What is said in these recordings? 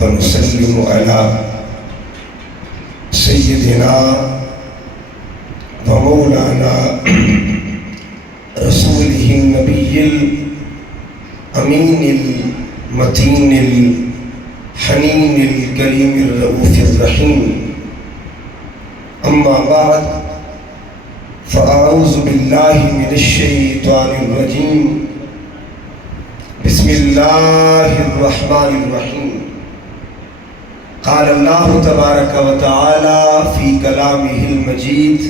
ونسلم على سيدنا ومولانا رسوله النبي الأمين المتين الحنين الكريم الرؤوف الرحيم. أما بعد فأعوذ بالله من الشيطان الرجيم. بسم الله الرحمن الرحيم. قال الله تبارك وتعالى في كلامه المجيد: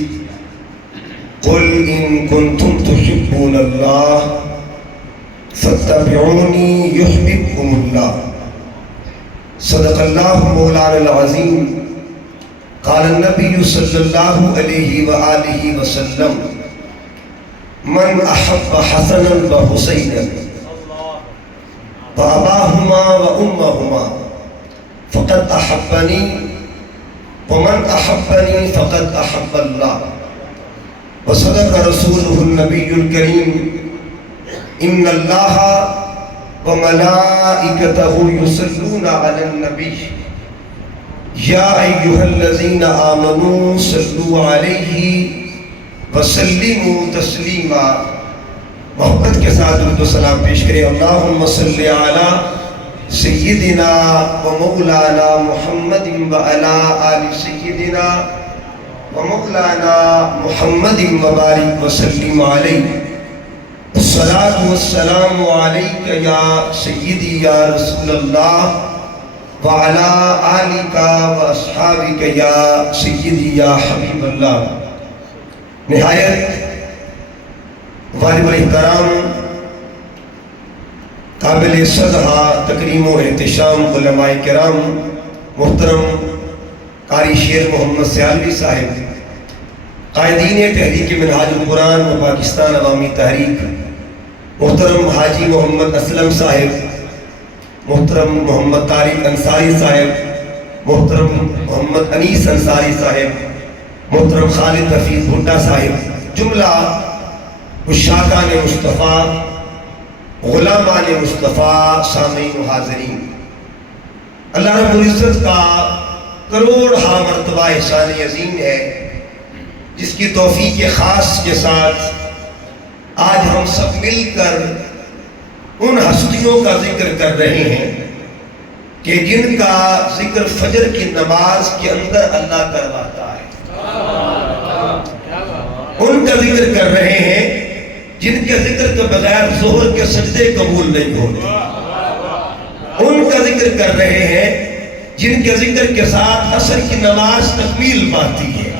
قل إن كنتم تحبون الله فاتبعوني يحببكم الله. صدق الله مولانا العظيم. قال النبي صلى الله عليه وآله وسلم: من أحب حسنا وحسينا وأباهما وأمهما فقد أحبني، ومن أحبني فقد أحب الله. وصدق رسوله النبي الكريم: إن الله وملائكته يصلون على النبي یا ایھا الذین آمنوا صلوا علیہ وسلموا تسلیما. محبت کے ساتھ درود و سلام پیش کریں. اللہم صلی علی سیدنا و مولانا محمد و علی آل سیدنا و مولانا محمد وبارک وسلم علیہ. الصلاۃ والسلام علیک یا سیدی یا رسول اللہ وعلا آلکا و اصحابکا یا سیدی یا حبیب اللہ. نہایت والد الاحترام قابل صدحہ تکریم و احتشام علماء کرام، محترم قاری شیر محمد سیالوی صاحب، قائدین تحریک منہاج القرآن و پاکستان عوامی تحریک، محترم حاجی محمد اسلم صاحب، محترم محمد طارق انصاری صاحب، محترم محمد انیس انصاری صاحب، محترم خالد حفیظ بھٹا صاحب، جملہ عشاقان مصطفیٰ، غلامان مصطفیٰ، سامعین و حاضرین، اللہ رب العزت کا کروڑہا مرتبہ احسان عظیم ہے جس کی توفیق خاص کے ساتھ آج ہم سب مل کر ان ہستیوں کا ذکر کر رہے ہیں کہ جن کا ذکر فجر کی نماز کے اندر اللہ کرواتا ہے. ان کا ذکر کر رہے ہیں جن کے ذکر کے بغیر ظہر کے سجدے قبول نہیں ہوتے. ان کا ذکر کر رہے ہیں جن کے ذکر کے ساتھ عصر کی نماز تکمیل پاتی ہے.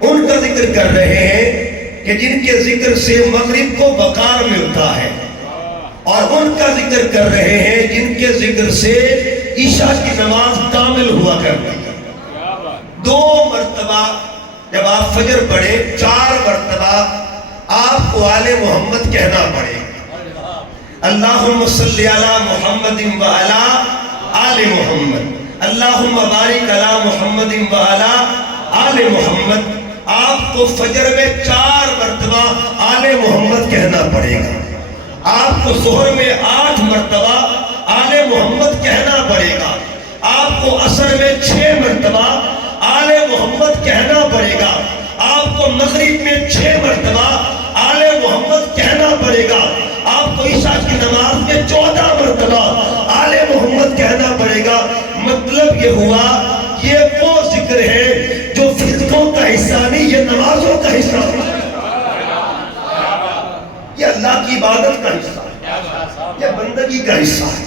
ان کا ذکر کر رہے ہیں کہ جن کے ذکر سے مغرب کو وقار ملتا ہے. اور ان کا ذکر کر رہے ہیں جن کے ذکر سے عشاء کی نماز کامل ہوا کرتی ہے. 2 مرتبہ جب آپ فجر پڑھیں، 4 مرتبہ آپ کو آل محمد کہنا پڑے. اللہم صلی علی محمد و علی آل محمد، اللہم بارک علی محمد و علی آل محمد. آپ کو فجر میں 4 مرتبہ آل محمد کہنا پڑے گا. آپ کو ظہر میں 8 مرتبہ آل محمد کہنا پڑے گا. آپ کو عصر میں 6 مرتبہ آل محمد کہنا پڑے گا. آپ کو مغرب میں 6 مرتبہ آل محمد کہنا پڑے گا. آپ کو عشاء کی نماز میں 14 مرتبہ آل محمد کہنا پڑے گا. مطلب یہ ہوا یہ وہ ذکر ہے جو فرضوں کا حصہ نہیں، یہ نمازوں کا حصہ ہے. یہ اللہ کی عبادت کا حصہ ہے، یہ بندگی کا حصہ ہے.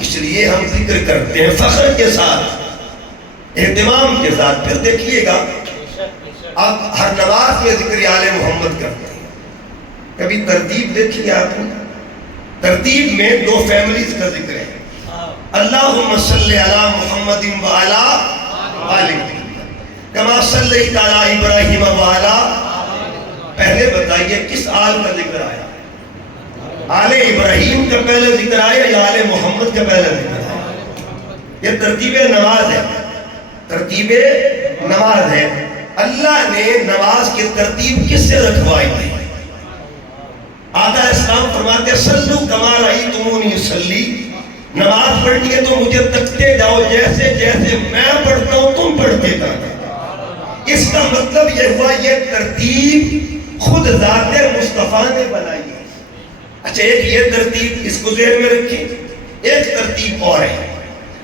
اس لیے ہم ذکر کرتے ہیں فخر کے ساتھ، اہتمام کے ساتھ. پھر دیکھیے گا آپ ہر نماز میں ذکر آل محمد کرتے ہیں. کبھی ترتیب دیکھیے آپ نے، ترتیب میں 2 فیملیز کا ذکر ہے. اللہم صلی علی محمد و علی آل کما صلیت علی ابراہیم و علی. پہلے بتائیے کس آل کا ذکر آیا؟ آل ابراہیم کا پہلے ذکر آیا یا آل محمد کا پہلے ذکر آیا؟ یہ ترتیب نماز ہے، ترتیب نماز ہے. اللہ نے نماز کی ترتیب کس سے رکھوائی ہے؟ آقا اسلام فرماتے ہیں سلو کما رأیتمونی صلی، نماز پڑھنی ہے تو مجھے تکتے جاؤ، جیسے جیسے میں پڑھتا ہوں تم پڑھتے جاؤ۔ اس کا مطلب یہ ہوا یہ ترتیب خود ذات مصطفیٰ نے بنائی ہے۔ اچھا ایک یہ ترتیب اس کو ذہن میں رکھیں، ایک ترتیب اور ہے۔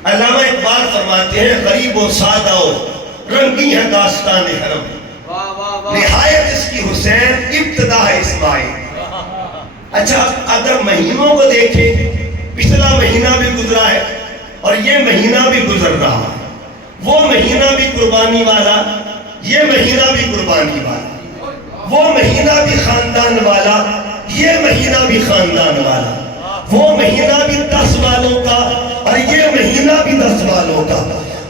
علامہ اقبال فرماتے ہیں غریب و سادہ و رنگی ہے داستان حرم، نہایت اس کی حسین ابتدا ہے اسماعیل۔ اچھا اگر مہینوں کو دیکھیں، پچھلا مہینہ بھی گزرا ہے اور یہ مہینہ بھی گزر رہا ہے، وہ مہینہ بھی قربانی والا، یہ مہینہ بھی قربانی والا، وہ مہینہ بھی خاندان والا، یہ مہینہ بھی خاندان والا، وہ مہینہ بھی 10 والوں کا اور یہ مہینہ بھی 10 والوں کا،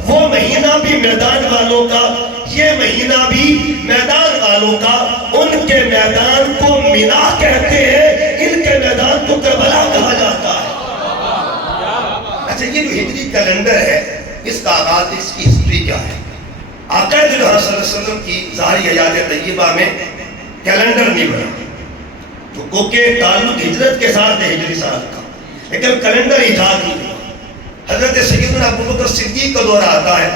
وہ مہینہ بھی میدان والوں کا، یہ مہینہ بھی میدان والوں کا۔ ان کے میدان کو مینا کہتے ہیں، ان کے میدان کو کربلا کہا جاتا ہے۔ اچھا یہ جو ہجری کیلنڈر ہے، اس کا آغاز، اس کی ہسٹری کیا ہے؟ آقا صلی اللہ علیہ وسلم کی ظاہری حیات طیبہ میں کیلنڈر نہیں بنا، تو کہ تعلق ہجرت کے ساتھ ہے ہجری سال کا، لیکن کیلنڈر ایجاد نہیں ہوا۔ حضرت سیدنا ابوبکر صدیق کا دور آتا ہے،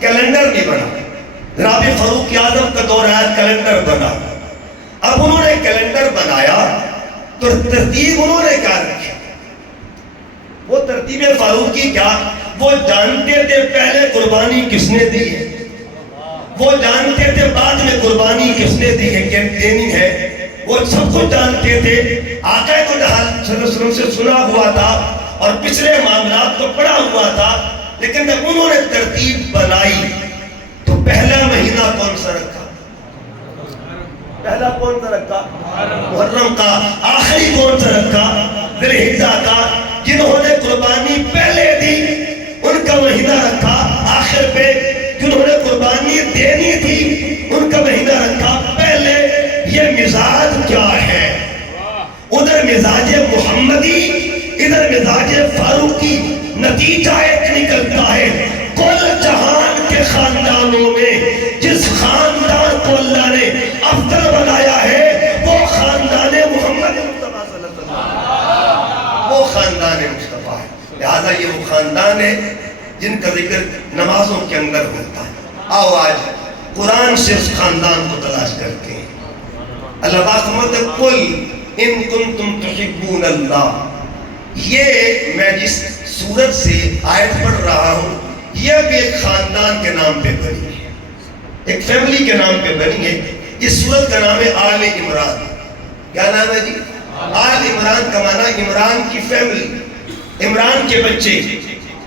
کیلنڈر نہیں بنا۔ جناب فاروق اعظم کا دور آیا، کیلنڈر بنا۔ اب انہوں نے کیلنڈر بنایا تو ترتیب انہوں نے کیا رکھی؟ وہ ترتیب فاروقی کیا؟ وہ جانتے تھے پہلے قربانی کس نے دی ہے، وہ جانتے تھے بعد میں قربانی کس نے دی ہے، کہ دینی ہے، وہ سب کچھ جانتے تھے۔ آقا کو صلی اللہ علیہ وسلم سے سنا ہوا تھا اور پچھلے معاملات کو پڑھا ہوا تھا، لیکن جب انہوں نے ترتیب بنائی تو پہلا مہینہ کون سا رکھا؟ پہلا کون سا رکھا؟ محرم کا۔ آخری کون سا رکھا؟ ذی الحجہ کا۔ جنہوں نے قربانی پہلے دی ان کا مہینہ رکھا آخر پہ، جنہوں نے قربانی دینی تھی ان کا مہینہ رکھا پہلے۔ یہ مزاج کیا ہے؟ ادھر مزاج محمدی، ادھر مزاج فاروقی، نتیجہ ایک نکلتا ہے۔ کل جہان کے خاندانوں میں جس خاندان کو اللہ نے افضل بنایا ہے وہ خاندان محمد مصطفیٰ صلی اللہ علیہ وسلم، وہ خاندان مصطفیٰ ہے۔ لہذا یہ وہ خاندان ہے جن کا ذکر نمازوں کے اندر ہوتا ہے۔ آؤ آج قرآن سے اس خاندان کو تلاش کرتے ہیں۔ اللہ پاک فرماتا ہے قل ان کنتم تحبون اللہ۔ یہ میں جس سورت سے آیت پڑھ رہا ہوں یہ بھی ایک خاندان کے نام پہ بنی ہے، ایک فیملی کے نام پہ بنی ہے۔ اس سورت کا نام ہے آل عمران۔ کیا نام ہے جی؟ آل عمران کا معنی عمران کی فیملی، عمران کے بچے،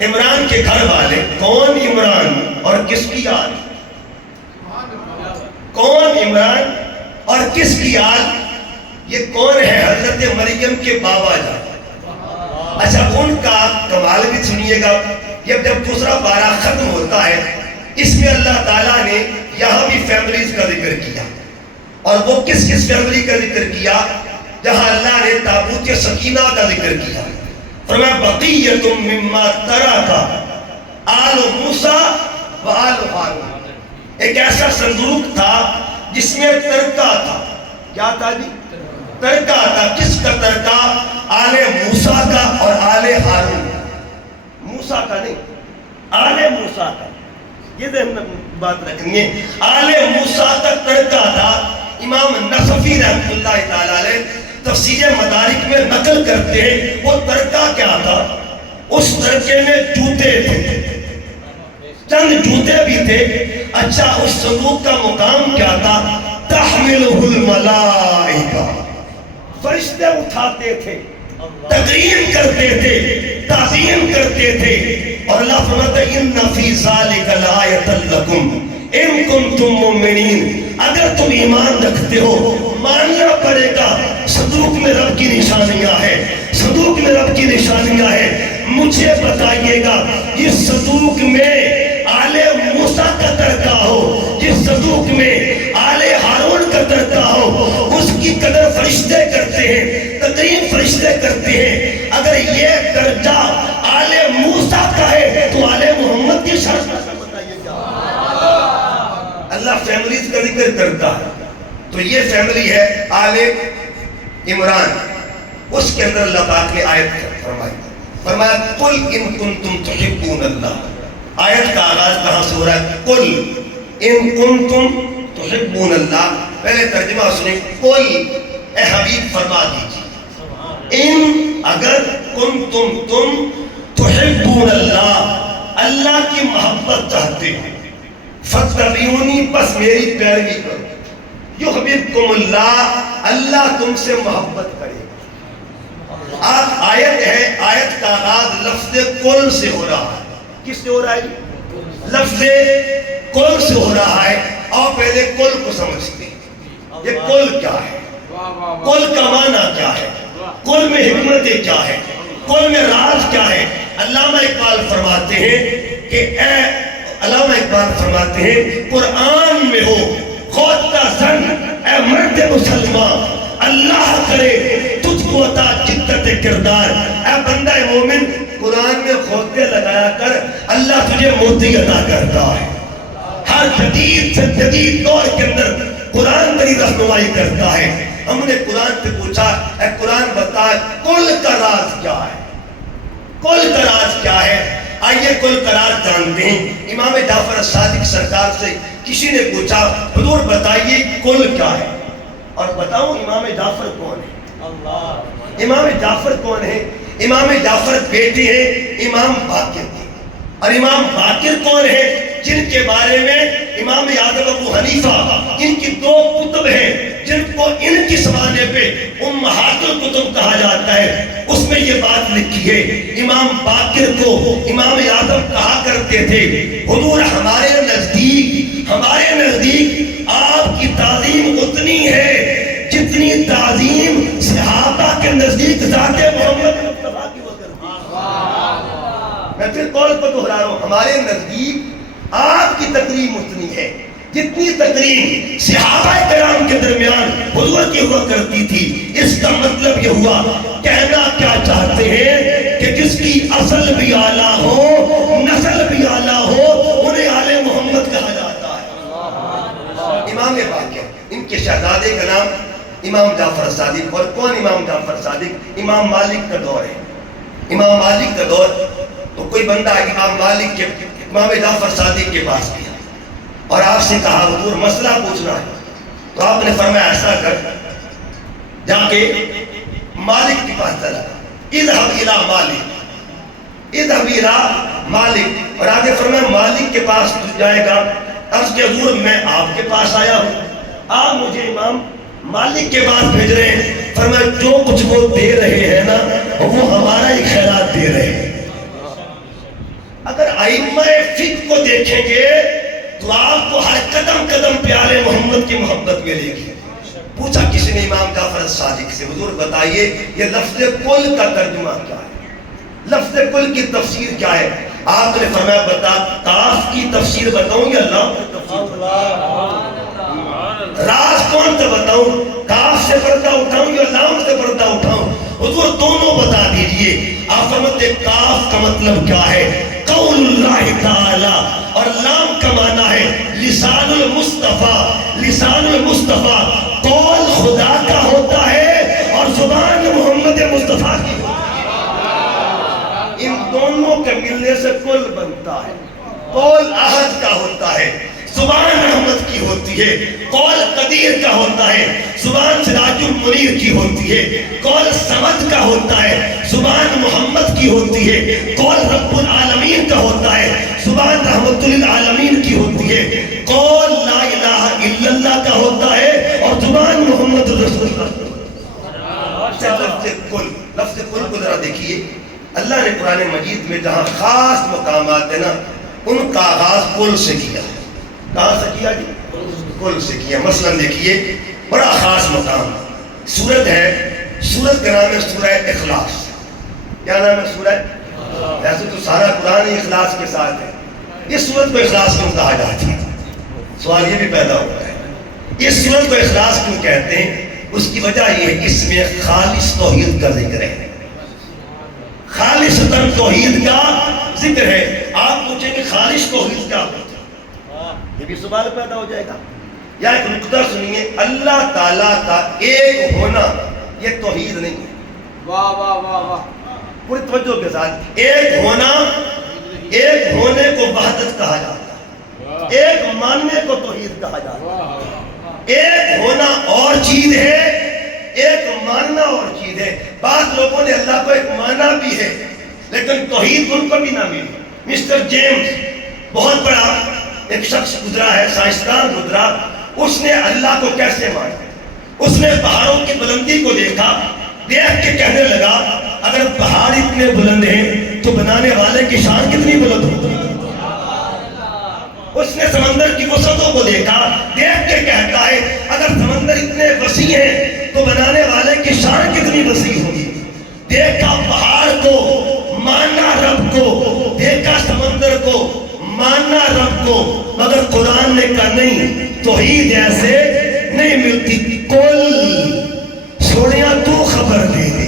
عمران کے گھر والے۔ کون عمران اور کس کی آل؟ کون عمران اور کس کی آل؟ یہ کون ہے؟ حضرت مریم کے بابا جان۔ اچھا ان کا کمال بھی سنیے گا، جب دوسرا پارہ ختم ہوتا ہے اس میں اللہ تعالیٰ نے یہاں بھی فیملیز کا ذکر کیا، اور وہ کس کس فیملی کا ذکر کیا؟ جہاں اللہ نے تابوت سکینہ کا ذکر کیا، فرمایا بقیۃ مما ترک آل موسیٰ و آل ہارون۔ ایک ایسا صندوق تھا جس میں ترکہ تھا۔ کیا تھا جی؟ ترکہ تھا۔ کس کا ترکہ؟ آل موسیٰ کا اور آل ہارون۔ موسیٰ کا نہیں، آل موسیٰ کا۔ یہ ذہن میں بات رکھنی ہے، آل موسیٰ کا ترکہ تھا۔ امام نصفی رحمۃ اللہ تعالیٰ علیہ تفسیر مدارک میں نقل کرتے ہیں وہ ترکہ کیا تھا۔ اس ترکے میں جوتے تھے، چند جوتے بھی تھے۔ اچھا اس صندوق کا مقام کیا تھا؟ تحملہ الملائکہ، فرشتے اٹھاتے تھے، تقریم کرتے تھے، تعظیم کرتے تھے۔ اور اللہ فرماتا ہے ان فی ذلک لآیۃ لکم ان کنتم مؤمنین۔ اگر تم ایمان رکھتے ہو ماننا پڑے گا صندوق میں رب کی نشانیاں ہیں، صندوق میں رب کی نشانیاں ہیں۔ مجھے بتائیے گا اس صندوق میں آل موسیٰ کا ترکہ ہو، جس صندوق میں آل ہارون کا ترکہ ہو، اس کی قدر فرشتے کرتے ہیں، تقریم فرشتے کرتے ہیں۔ اگر یہ درجہ آل موسیٰ کا ہے تو آل محمد کی شرط بتائیے کیا؟ اللہ فیملیز کا ذکر کرتا ہے تو یہ فیملی ہے آل عمران۔ اس کے اندر اللہ پاک نے آیت فرمائی فرمایا قل ان کنتم تحبون اللہ. آیت کا آغاز کہاں سے ہو رہا ہے؟ قل ان کنتم تحبون اللہ. پہلے ترجمہ سنیں. قل اے حبیب فرما دیجیے، ان اگر کنتم تم تحبون اللہ اللہ کی محبت چاہتے ہو، فاتبعونی بس میری پیروی کرو، یحببکم اللہ اللہ تم سے محبت کرے. آیت ہے، آیت کا آغاز لفظ قل سے ہو رہا ہے. کس سے ہو رہا ہے؟ لفظ قل سے ہو رہا ہے. اور پہلے قل کو سمجھتے ہیں. یہ قل کیا ہے؟ قل کا معنی کیا ہے؟ قل میں حکمتیں کیا ہے؟ قل میں راز کیا ہے؟ علامہ اقبال فرماتے ہیں کہ علامہ اقبال فرماتے ہیں قرآن میں ہو خودتا زن اے مرد مسلمان، اللہ کرے تجھ کو عطا جدت کردار. اے بندہ مومن قرآن میں خودتے لگایا کر، اللہ تجھے موتی عطا کرتا ہے. ہر جدید سے جدید دور کے اندر قرآن تیری رہنمائی کرتا ہے. ہم نے قرآن سے پوچھا اے قرآن بتا کل کا راز کیا ہے؟ کل کا راز کیا ہے؟ آئیے کل کا راز جانتے ہیں. امام جعفر صادق سرکار سے کسی نے پوچھا حضور بتائیے کل کیا ہے؟ اور بتاؤں امام جعفر کون ہے؟ امام جعفر کون ہے؟ امام جعفر بیٹے ہیں امام باقر کے. اور امام باقر کون ہے؟ جن کے بارے میں امام اعظم ابو حنیفہ ان کی دو کتب ہیں جن کو ان کی زمانے پہ امہات الکتب کہا جاتا ہے. اس میں یہ بات لکھی ہے امام باقر کو امام اعظم کہا کرتے تھے حضور ہمارے نزدیک آپ کی تعظیم اتنی ہے جتنی تعظیم صحابہ کے نزدیک ذات محمد مصطفیٰ کی ہوتی ہے. میں پھر قول کو دہرا رہا ہوں، ہمارے نزدیک آپ کی تکریم اتنی ہے جتنی تکریم صحابہ کرام کے درمیان حضور کی ہوا کرتی تھی. اس کا مطلب یہ ہوا کہنا کیا چاہتے ہیں کہ جس کی اصل بھی اعلیٰ ہو نسل بھی اعلیٰ ہو انہیں آل محمد کہا جاتا ہے. امام باقر ان کے شہزادے کا نام امام جعفر صادق. اور کون امام جعفر صادق؟ امام مالک کا دور ہے. امام مالک کا دور تو کوئی بندہ امام مالک کے امام جعفر صادق کے پاس گیا اور آپ سے کہا حضور مسئلہ پوچھنا ہے. تو آپ نے فرمایا ایسا کر جا کے مالک کے پاس چلا، اذهب الى مالک، اذهب الى مالک. اور آگے فرمایا مالک کے پاس جائے گا. عرض کہ حضور میں آپ کے پاس آیا ہوں، آپ مجھے امام مالک کے پاس بھیج رہے ہیں. فرمایا جو کچھ وہ دے رہے ہیں نا وہ ہمارا ہی خیرات دے رہے ہیں. اگر ائمہ فقہ کو دیکھیں گے تو آپ کو ہر قدم قدم پیارے محمد کی محبت ملے گی. پوچھا کسی نے امام جعفر صادق سے حضور بتائیے یہ لفظ کل کا ترجمہ کیا ہے؟ لفظ کل کی تفسیر کیا ہے؟ آپ نے فرمایا بتا کاف کی تفسیر بتاؤں یا لام کی تفسیر؟ راز کون سا بتاؤں؟ کاف سے پردہ اٹھاؤں یا لام سے پردہ اٹھاؤں؟ حضور دونوں بتا دیجئے. آپ فرماتے کاف کا مطلب کیا ہے؟ قول اللہ تعالی. اور لام کا معنی ہے لسان المصطفیٰ. لسان المصطفیٰ قول خدا کا ہوتا ہے اور زبان محمد مصطفیٰ کی ہوتی ہے. ان دونوں کے ملنے سے کل بنتا ہے. قول احد کا ہوتا ہے، زبان احمد کی ہوتی ہے. قول قدیر کا ہوتا ہے، زبان سراج المنیر کی ہوتی ہے. قول سمد کا ہوتا ہے، زبان محمد کی ہوتی ہے. قول رب العالمین کا ہوتا ہے، زبان رحمت للعالمین کی ہوتی ہے. قول لا الہ الا اللہ کا ہوتا ہے اور زبان محمد رسول اللہ. لفظ کل کو ذرا دیکھیے. اللہ نے قرآن مجید میں جہاں خاص مقامات ہیں نا ان کا آغاز کل سے کیا. کہاں سے کیا جی؟ کل سے کیا. مثلا دیکھیے بڑا خاص مقام سورت ہے، سورت کا نام ہے سورہ اخلاص. کیا نام ہے سورہ؟ ویسے تو سارا قرآن اخلاص کے ساتھ ہے. اس سورت کو اخلاص کیوں کہا جاتا ہے؟ سوال یہ بھی پیدا ہوتا ہے اس سورت کو اخلاص کیوں کہتے ہیں؟ اس کی وجہ یہ ہے اس میں خالص توحید کا ذکر ہے. خالص توحید کا ذکر ہے. آپ پوچھیں کہ خالص توحید کیا ہوتا ہے؟ یہ بھی سوال پیدا ہو جائے گا. یا ایک نقطہ سنیے، اللہ تعالیٰ کا ایک ہونا یہ توحید نہیں ہے. واہ واہ واہ واہ. پوری توجہ کے ساتھ، ایک ہونے کو وحدت کہا جاتا ہے، ایک ماننے کو توحید کہا جاتا ہے۔ ایک ہونا اور چیز ہے، ایک ماننا اور چیز ہے۔ بعض لوگوں نے اللہ کو ایک مانا بھی ہے لیکن توحید ان کو بھی نہ ملی۔ مسٹر جیمز بہت بڑا ایک شخص گزرا ہے، سائنسدان گزرا، اس نے اللہ کو کیسے مانا؟ اس نے پہاڑوں کی بلندی کو دیکھا، دیکھ کے کہنے لگا اگر پہاڑ اتنے بلند ہیں تو بنانے والے کی شان کتنی بلند ہوگی۔ اس نے سمندر کی وسعتوں کو دیکھا، دیکھ کے کہتا ہے اگر سمندر اتنے وسیع ہیں تو بنانے والے کی شان کتنی وسیع ہوگی۔ دیکھا پہاڑ کو، مانا رب کو، دیکھا سمندر کو، ماننا رب کو، مگر قرآن نے کہا نہیں، توحید ایسے نہیں ملتی۔ کل سوڑیاں تو خبر دے دے،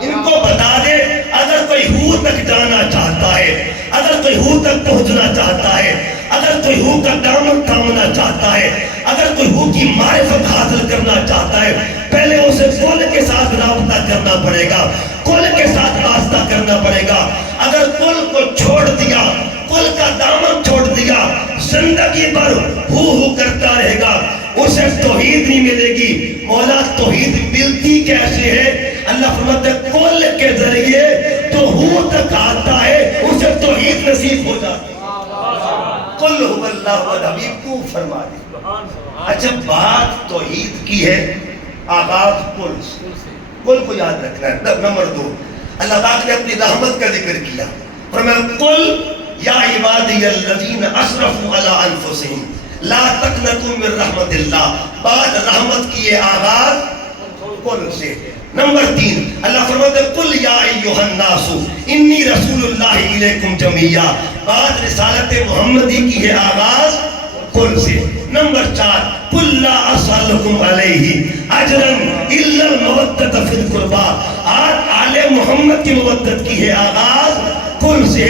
ان کو بتا دے اگر کوئی ہو تک جانا چاہتا ہے، اگر کوئی ہو تک پہنچنا چاہتا ہے، اگر کوئی ہو کا دامن تھامنا چاہتا ہے، اگر کوئی ہو کی معرفت حاصل کرنا چاہتا ہے، پہلے اسے کل کے ساتھ رابطہ کرنا پڑے گا، کل کے ساتھ واسطہ کرنا پڑے گا۔ اگر کل کو چھوڑ دیا، کل کا دامن چھوڑ دیا، زندگی بھر ہو کرتا رہے گا، اسے توحید نہیں ملے گی۔ مولا توحید ملتی کیسے ہے؟ اللہ فرماتا ہے کل کے ذریعے تو ہو تک آتا ہے، اسے توحید نصیب ہو جاتی ہے۔ قل هو اللہ والحبیب تو فرما دے۔ اچھا بات توحید کی ہے، آغاز کل سے، کل کو یاد رکھنا ہے۔ نمبر 2، اللہ پاک نے اپنی رحمت کا ذکر کیا، فرمایا قل یا عبادی الذین اسرفوا علی انفسہم لا تقنطوا من رحمت اللہ، بعد رحمت کی یہ آغاز کل سے۔ نمبر 3، اللہ فرماتے ہیں قل یا ایھا الناس انی رسول اللہ الیکم جمیعا، بعد رسالت محمدی کی یہ آغاز کل سے۔ نمبر 4، قل لا اسألکم علیہ اجرا الا المودۃ فی القربى، آج آل محمد کی مودت کی ہے آغاز کل سے۔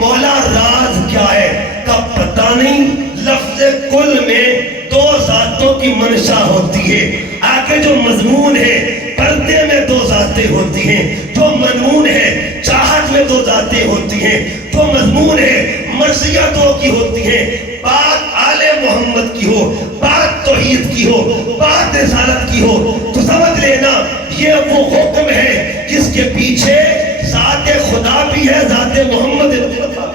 مولا راز کیا ہے کب پتہ نہیں، لفظ کل میں دو ذاتوں کی منشا ہوتی ہے، آگے جو مضمون ہے پردے میں دو ذاتیں ہوتی ہیں، جو منمون ہے چاہت میں دو ذاتیں ہوتی ہیں، جو مضمون ہے مرثیتوں کی ہوتی ہیں۔ بات آل محمد کی ہو، بات توحید کی ہو، بات رسالت کی ہو تو سمجھ لینا یہ وہ حکم ہے جس کے پیچھے ذات خدا بھی ہے، ذات محمد مصطفیٰ۔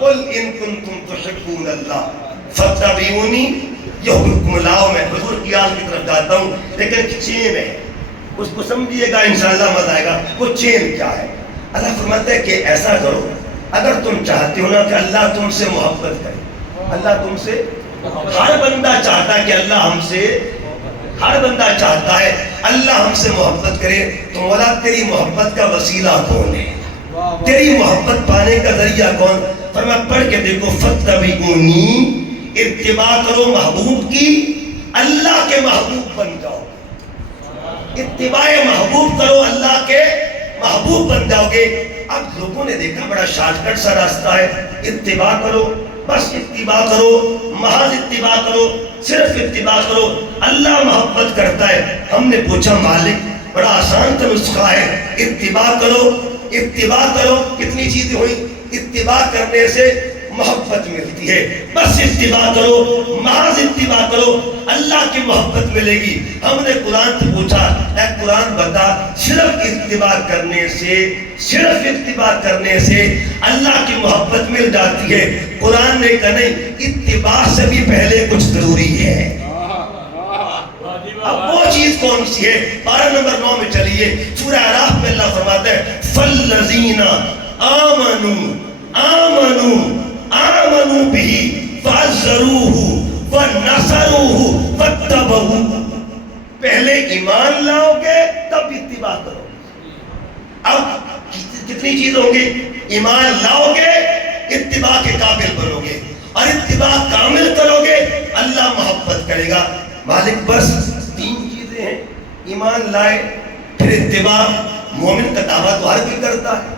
قل ان کنتم تحبون اللہ فاتبعونی یحببکم اللہ۔ میں حضور کی آل کی طرف جاتا ہوں لیکن ایک چین ہے، اس کو سمجھیے گا انشاءاللہ مزہ آئے گا۔ وہ چین کیا ہے؟ اللہ فرماتا ہے کہ ایسا کرو اگر تم چاہتے ہو نا کہ اللہ تم سے محبت کرے، اللہ تم سے، ہر بندہ چاہتا ہے کہ اللہ ہم سے، ہر بندہ چاہتا ہے اللہ ہم سے محبت کرے، تو مولا تیری محبت کا وسیلہ کون ہے؟ تیری محبت پانے کا ذریعہ کون؟ فرمایا پڑھ کے دیکھو فاتبعونی، اتباع کرو محبوب کی، اللہ کے محبوب بن جاؤ۔ اتباع محبوب کرو، اللہ کے محبوب بن جاؤ گے۔ اب لوگوں نے دیکھا بڑا شارٹ کٹ سا راستہ ہے، اتباع کرو، بس اتباع کرو، محض اتباع کرو، صرف اتباع کرو، اللہ محبت کرتا ہے۔ ہم نے پوچھا مالک بڑا آسان کا نسخہ ہے، اتباع کرو، اتباع کرو، کتنی چیزیں ہوئی؟ اتباع کرنے سے محبت ملتی ہے، بس اتباع کرو، محض اتباع کرو، اللہ کی محبت ملے گی۔ ہم نے قرآن سے پوچھا اے قرآن بتا صرف اتباع کرنے سے، صرف اتباع کرنے سے اللہ کی محبت مل جاتی ہے؟ قرآن نے کہا نہیں، اتباع سے بھی پہلے کچھ ضروری ہے۔ اب وہ چیز کون سی ہے؟ پارہ نمبر 9 میں چلیے، سورہ اعراف میں اللہ فرماتا ہے فَالَّذِينَ آمَنُوا بِهِ فَعَزَّرُوهُ وَنَصَرُوهُ وَاتَّبَعُوهُ۔ پہلے ایمان لاؤ گے تب اتباع کرو گے۔ اب کتنی چیز ہوگی؟ ایمان لاؤ گے اتباع کے قابل بنو گے، اور اتباع کامل کرو گے اللہ محبت کرے گا۔ مالک بس 3 چیزیں ہیں، ایمان لائے پھر اتباع۔ مومن کا دعویٰ تو ہر کوئی کرتا ہے،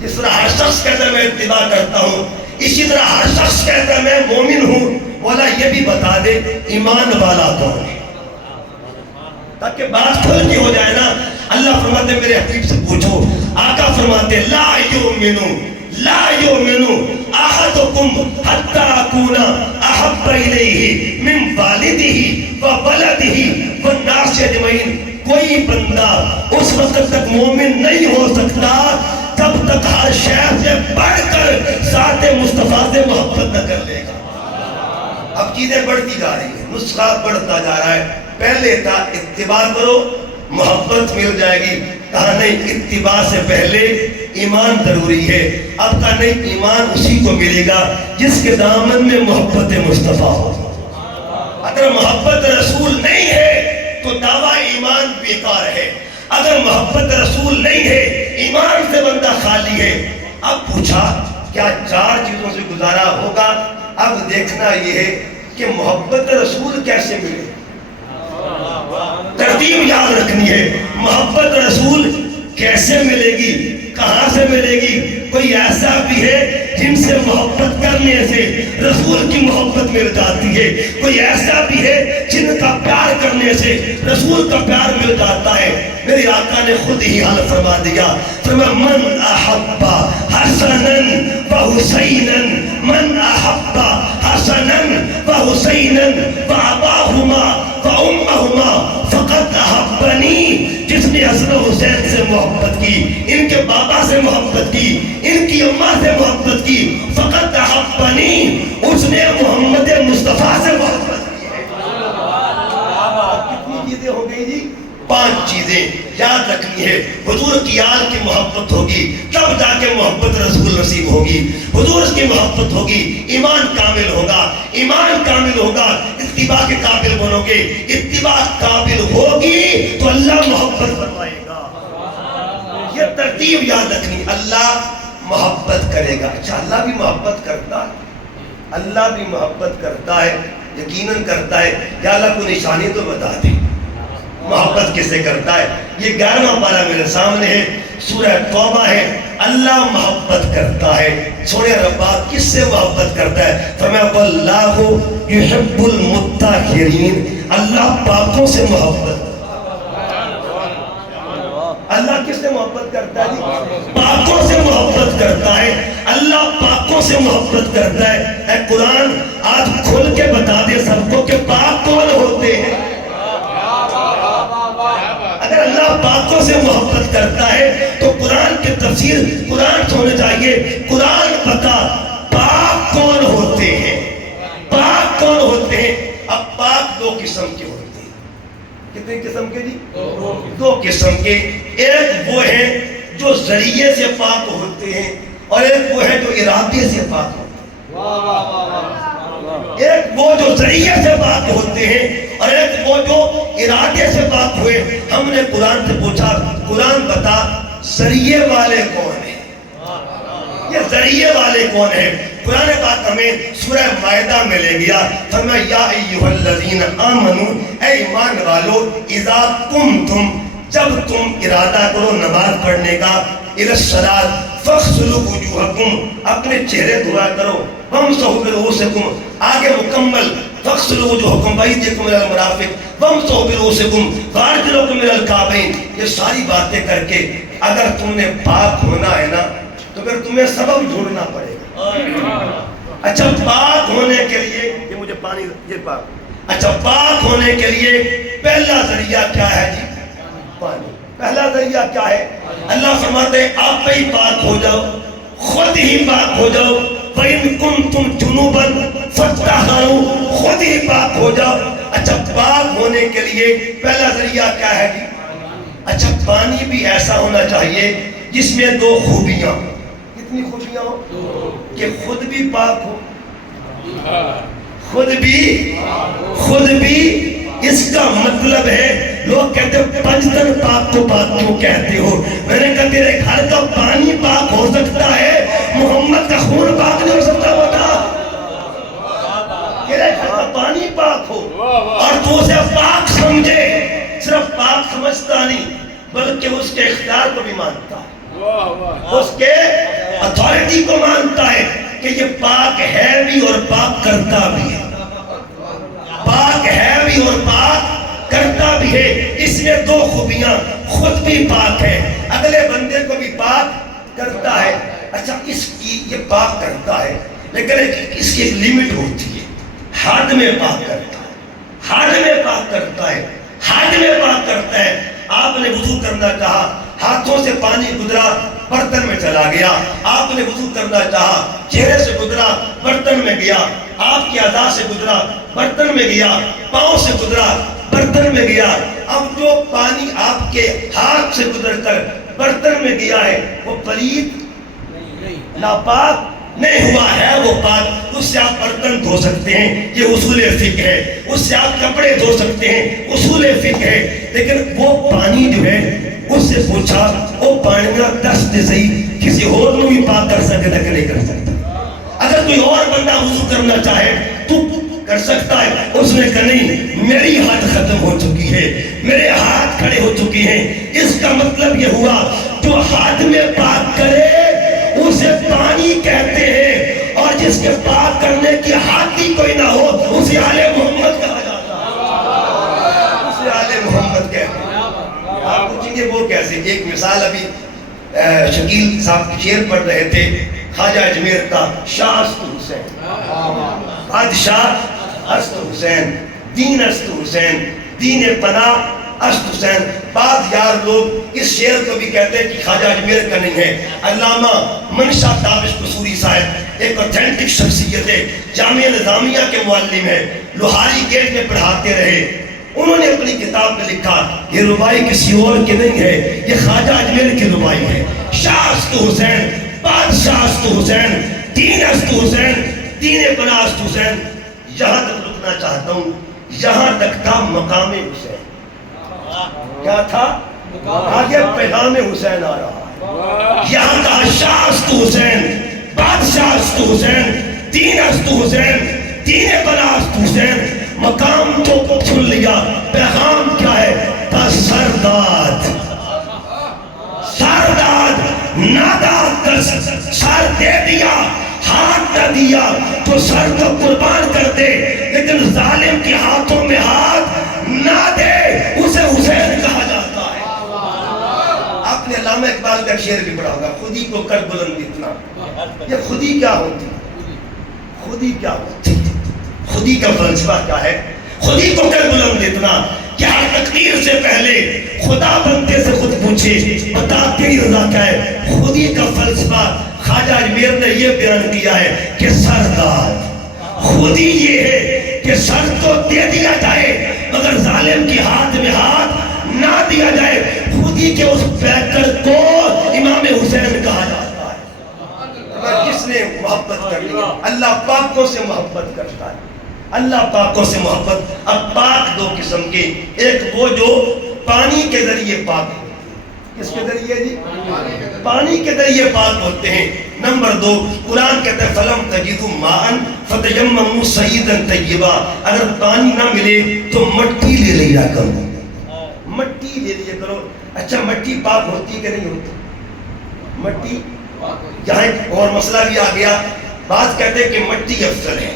جس طرح ہر شخص کہتا ہے میں اتباع کرتا ہوں، اسی طرح ہر شخص کہتا ہے میں مومن ہوں۔ مولا یہ بھی بتا دے ایمان والا کون ہے، تاکہ بات کھل کے ہو جائے نا۔ اللہ فرماتے میرے حبیب سے پوچھو، آقا فرماتے لا یؤمنو احدکم حتی اکون احب الیہ من والدہ وولدہ والناس اجمعین، کوئی بندہ اس وقت تک مومن نہیں ہو سکتا تب تک ہر شے سے بڑھ کر ذات مصطفیٰ سے محبت نہ کر لے گا۔ اب چیزیں بڑھتی جا رہی ہیں، نسخہ بڑھتا جا رہا ہے۔ پہلے تھا اتباع کرو محبت مل جائے گی، کہا نہیں اتباع سے پہلے ایمان ضروری ہے۔ اب کہا نہیں ایمان اسی کو ملے گا جس کے دامن میں محبت مصطفیٰ ہو۔ اگر محبت رسول نہیں ہے تو دعویٰ ایمان بیکار ہے، اگر محبت رسول نہیں ہے ایمان سے بندہ خالی ہے۔ اب پوچھا کیا 4 چیزوں سے گزارا ہوگا؟ اب دیکھنا یہ ہے کہ محبت رسول کیسے ملے، ترتیب یاد رکھنی ہے۔ محبت رسول کیسے ملے گی، کہاں سے ملے گی؟ کوئی ایسا بھی ہے جن سے محبت کرنے سے رسول کی محبت مل جاتی ہے، کوئی ایسا بھی ہے جن کا پیار کرنے سے رسول کا پیار مل جاتا ہے۔ میرے آقا نے خود ہی حل فرما دیا، فرمایا من احب حسنا وحسینا، من احب حسنا وحسینا واباہما وامہما فقد احبنی، جس نے حسن و حسین سے محبت کی، ان کے بابا سے محبت کی، ان کی اماں سے محبت کی، فقط احبنی، اس نے محمد مصطفیٰ سے محبت کی ہے۔ کتنی چیزیں ہو گئی جی؟ 5 چیزیں یاد رکھنی ہے۔ حضور کی آل کی محبت ہوگی تب جا کے محبت رسول نصیب ہوگی، حضور کی محبت ہوگی ایمان کامل ہوگا، ایمان کامل ہوگا اتباع کے قابل بنو گے، اتباع قابل ہوگی تو اللہ محبت فرمائے گا۔ یہ ترتیب یاد رکھنی، اللہ محبت کرے گا۔ اچھا اللہ بھی محبت کرتا ہے، اللہ بھی محبت کرتا ہے، یقیناً کرتا ہے۔ یا اللہ کو نشانی تو بتا دے محبت کس سے کرتا ہے۔ یہ 11واں پارہ میرے سامنے ہے، سورہ توبہ ہے۔ اللہ محبت کرتا ہے، سونے ربا کس سے محبت کرتا ہے؟ فرمایا واللہ یحب المطہرین، اللہ پاکوں سے محبت۔ اللہ کس سے محبت کرتا ہے جی؟ پاکوں سے محبت کرتا ہے، اللہ پاکوں سے محبت کرتا ہے۔ اے قرآن آج کھل کے بتا دے سب کو کہ پاک کون ہوتے ہیں۔ اگر اللہ پاکوں سے محبت کرتا ہے تو قرآن کی تفسیر قرآن سے ہونے چاہیے۔ قرآن بتا پاک کون ہوتے ہیں، پاک کون ہوتے ہیں۔ اب پاک 2 قسم کے ہوتے ہیں۔ کتنے قسم کے جی؟ 2 قسم کے۔ ایک وہ ہیں جو ذریعے سے پاک ہوتے ہیں اور ایک وہ ہے جو ارادے سے پاک ہوتے ہیں۔ ایک وہ جو ذریعے سے پاک ہوتے ہیں اور ایک وہ جو ارادے سے پاک ہوئے۔ ہم نے قرآن سے پوچھا قرآن بتا ذریعے والے کون ہیں، یہ ذریعے والے کون ہیں؟ قرآن پاک ہمیں سورہ مائدہ میں لے گیا، فرمایا یا ایھا الذین آمنو، اے ایمان والو، اذا قمتم، جب تم ارادہ کرو نماز پڑھنے کا، الی الصلاۃ فاغسلوا وجوہکم، اپنے چہرے دھویا کرو، وامسحوا برؤوسکم، آگے مکمل فاغسلوا وجوہکم وایدیکم الی المرافق وامسحوا برؤوسکم وارجلکم الی الکعبین۔ یہ ساری باتیں کر کے اگر تم نے پاک ہونا ہے نا تو پھر تمہیں سبب ڈھونڈنا پڑے گا۔ اچھا پاک ہونے کے لیے، یہ مجھے پانی، یہ پاک، اچھا پاک ہونے کے لیے پہلا ذریعہ کیا ہے جی؟ پانی۔ پہلا ذریعہ کیا ہے؟ اللہ فرماتے ہیں آپ پہ ہی پاک ہو جاؤ، خود ہی پاک ہو جاؤ۔ وَإِن كُنتُمْ جُنُوبًا فَاطَّهَّرُوا، خود ہی پاک ہو جاؤ۔ اچھا پاک ہونے کے لیے پہلا ذریعہ کیا ہے جی؟ اچھا پانی بھی ایسا ہونا چاہیے جس میں 2 خوبیاں، کتنی خوبیاں ہو؟ کہ خود بھی پاک ہو، خود بھی اس کا مطلب ہے لوگ کہتے ہیں پنجتن پاک کو پاک کیوں کہتے ہو؟ میں نے کہا تیرے گھر کا پانی پاک ہو سکتا ہے، محمد کا خون پاک نہیں ہو سکتا بتا؟ تیرے گھر کا پانی پاک ہو اور تو اسے پاک سمجھے، صرف پاک سمجھتا نہیں بلکہ اس کے اختیار کو بھی مانتا ہے، اس کے اتھارٹی کو مانتا ہے کہ یہ پاک ہے بھی اور پاک کرتا بھی ہے، پاک ہے بھی اور پاک کرتا بھی ہے۔ اس میں 2 خوبیاں، خود بھی پاک ہے، اگلے بندے کو بھی پاک کرتا ہے۔ اچھا اس کی یہ پاک کرتا ہے، لیکن اس کی ایک لیمٹ ہوتی ہے، حد میں پاک کرتا ہے، حد میں پاک کرتا ہے، حد میں پاک کرتا ہے۔ آپ نے وضو کرنا چاہا، ہاتھوں سے پانی گزرا برتن میں چلا گیا، آپ نے وضو کرنا چاہا، چہرے سے گزرا برتن میں گیا، آپ کی اعضاء سے گزرا برتن میں گیا، پاؤں سے گزرا برتن میں گیا۔ اب جو پانی آپ کے ہاتھ سے گزر کر برتن میں گیا ہے وہ پلید ناپاک نہیں ہوا ہے، وہ پاک۔ اس سے آپ برتن دھو سکتے ہیں، یہ اصول فقہ ہے، اس سے آپ کپڑے دھو سکتے ہیں، اصول فقہ ہے۔ لیکن وہ پانی جو ہے اس سے پوچھا وہ پانی کا دست صحیح کسی اور کو بھی پاک کر سکتا کہ نہیں کر سکتا؟ اگر کوئی اور بندہ وضو کرنا چاہے تو کر سکتا ہے؟ اس نے کہا نہیں، میری حد ختم ہو چکی ہے، میرے ہاتھ کھڑے ہو چکی ہیں۔ اس کا مطلب یہ ہوا جو حد میں پاک کرے اسے پانی کہتے ہیں، اور جس کے پاک کرنے کی حد ہی کوئی نہ ہو اسے آل محمد کہا جاتا ہے، اسے آل محمد کہتے ہیں۔ آپ پوچھیں گے وہ کیسے؟ ایک مثال، ابھی شکیل صاحب کی شعر پڑھ رہے تھے خواجہ اجمیر کا، شاہ است حسین، بادشاہ است حسین، دین است حسین، دین پناہ است حسین۔ بعض یار لوگ اس شعر کو بھی کہتے ہیں کہ خواجہ اجمیر کا نہیں ہے۔ علامہ منشا تابش قصوری صاحب ایک اوتھینٹک شخصیت ہے، جامعہ نظامیہ کے معلم ہے، لوہاری گیٹ میں پڑھاتے رہے۔ انہوں نے اپنی کتاب میں لکھا یہ ربائی کسی اور کی نہیں ہے، یہ خواجہ اجمیر کی ربائی ہے۔ شاہ است حسین، بادشاہ است حسین، دین است حسین، دین پناہ است حسین۔ یہاں تک رکنا چاہتا ہوں، یہاں تک تھا مقام حسین۔ کیا تھا؟ آگے پیغام حسین آ رہا ہے۔ یہاں کہا شاہ است حسین، بادشاہ است حسین، دین است حسین، دین پناہ است حسین۔ مقام تو چھن لیا، پیغام کیا ہے؟ بس سرداد، سرداد ناداد کر، سر دے دیا ہاتھ نہ دیا تو سر کو قربان کر دے، لیکن ظالم کے ہاتھوں میں ہاتھ نہ دے، اسے حسین کہا جاتا ہے۔ آپ نے علامہ اقبال کا شعر بھی پڑھا ہوگا، خودی کو کر بلند اتنا۔ یہ خودی کیا ہوتی؟ خودی کیا ہوتی؟ خودی کا فلسفہ کیا ہے؟ خودی کو کر بلند اتنا، کیا تقدیر سے پہلے خدا بنتے سے خود پوچھے بتا تیری رضا کیا ہے؟ خودی کا فلسفہ خواجہ اجمیر نے یہ بیان کیا ہے کہ سرداد خودی یہ ہے کہ سر کو دے دیا جائے مگر ظالم کی ہاتھ میں ہاتھ نہ دیا جائے۔ خودی کے اس پیکر کو امام حسین کہا جاتا ہے۔ جس نے محبت کر لی، اللہ پاکوں سے محبت کرتا ہے، اللہ پاکوں سے محبت۔ اب پاک دو قسم کے، ایک وہ جو پانی کے ذریعے پاک ہوتے ہیں۔ کس کے ذریعے جی؟ پانی کے ذریعے پاک ہوتے ہیں۔ نمبر دو، قرآن کہتا ہے فَلَمْ تَجِدُوا مَاءً فَتَيَمَّمُوا صَعِيدًا طَيِّبًا، اگر پانی نہ ملے تو مٹی لے لیا کرو، مٹی لے لیا کرو۔ اچھا مٹی پاک ہوتی کہ نہیں ہوتی؟ مٹی، یہاں ایک اور مسئلہ بھی آ گیا، بعض کہتے ہیں کہ مٹی افضل ہے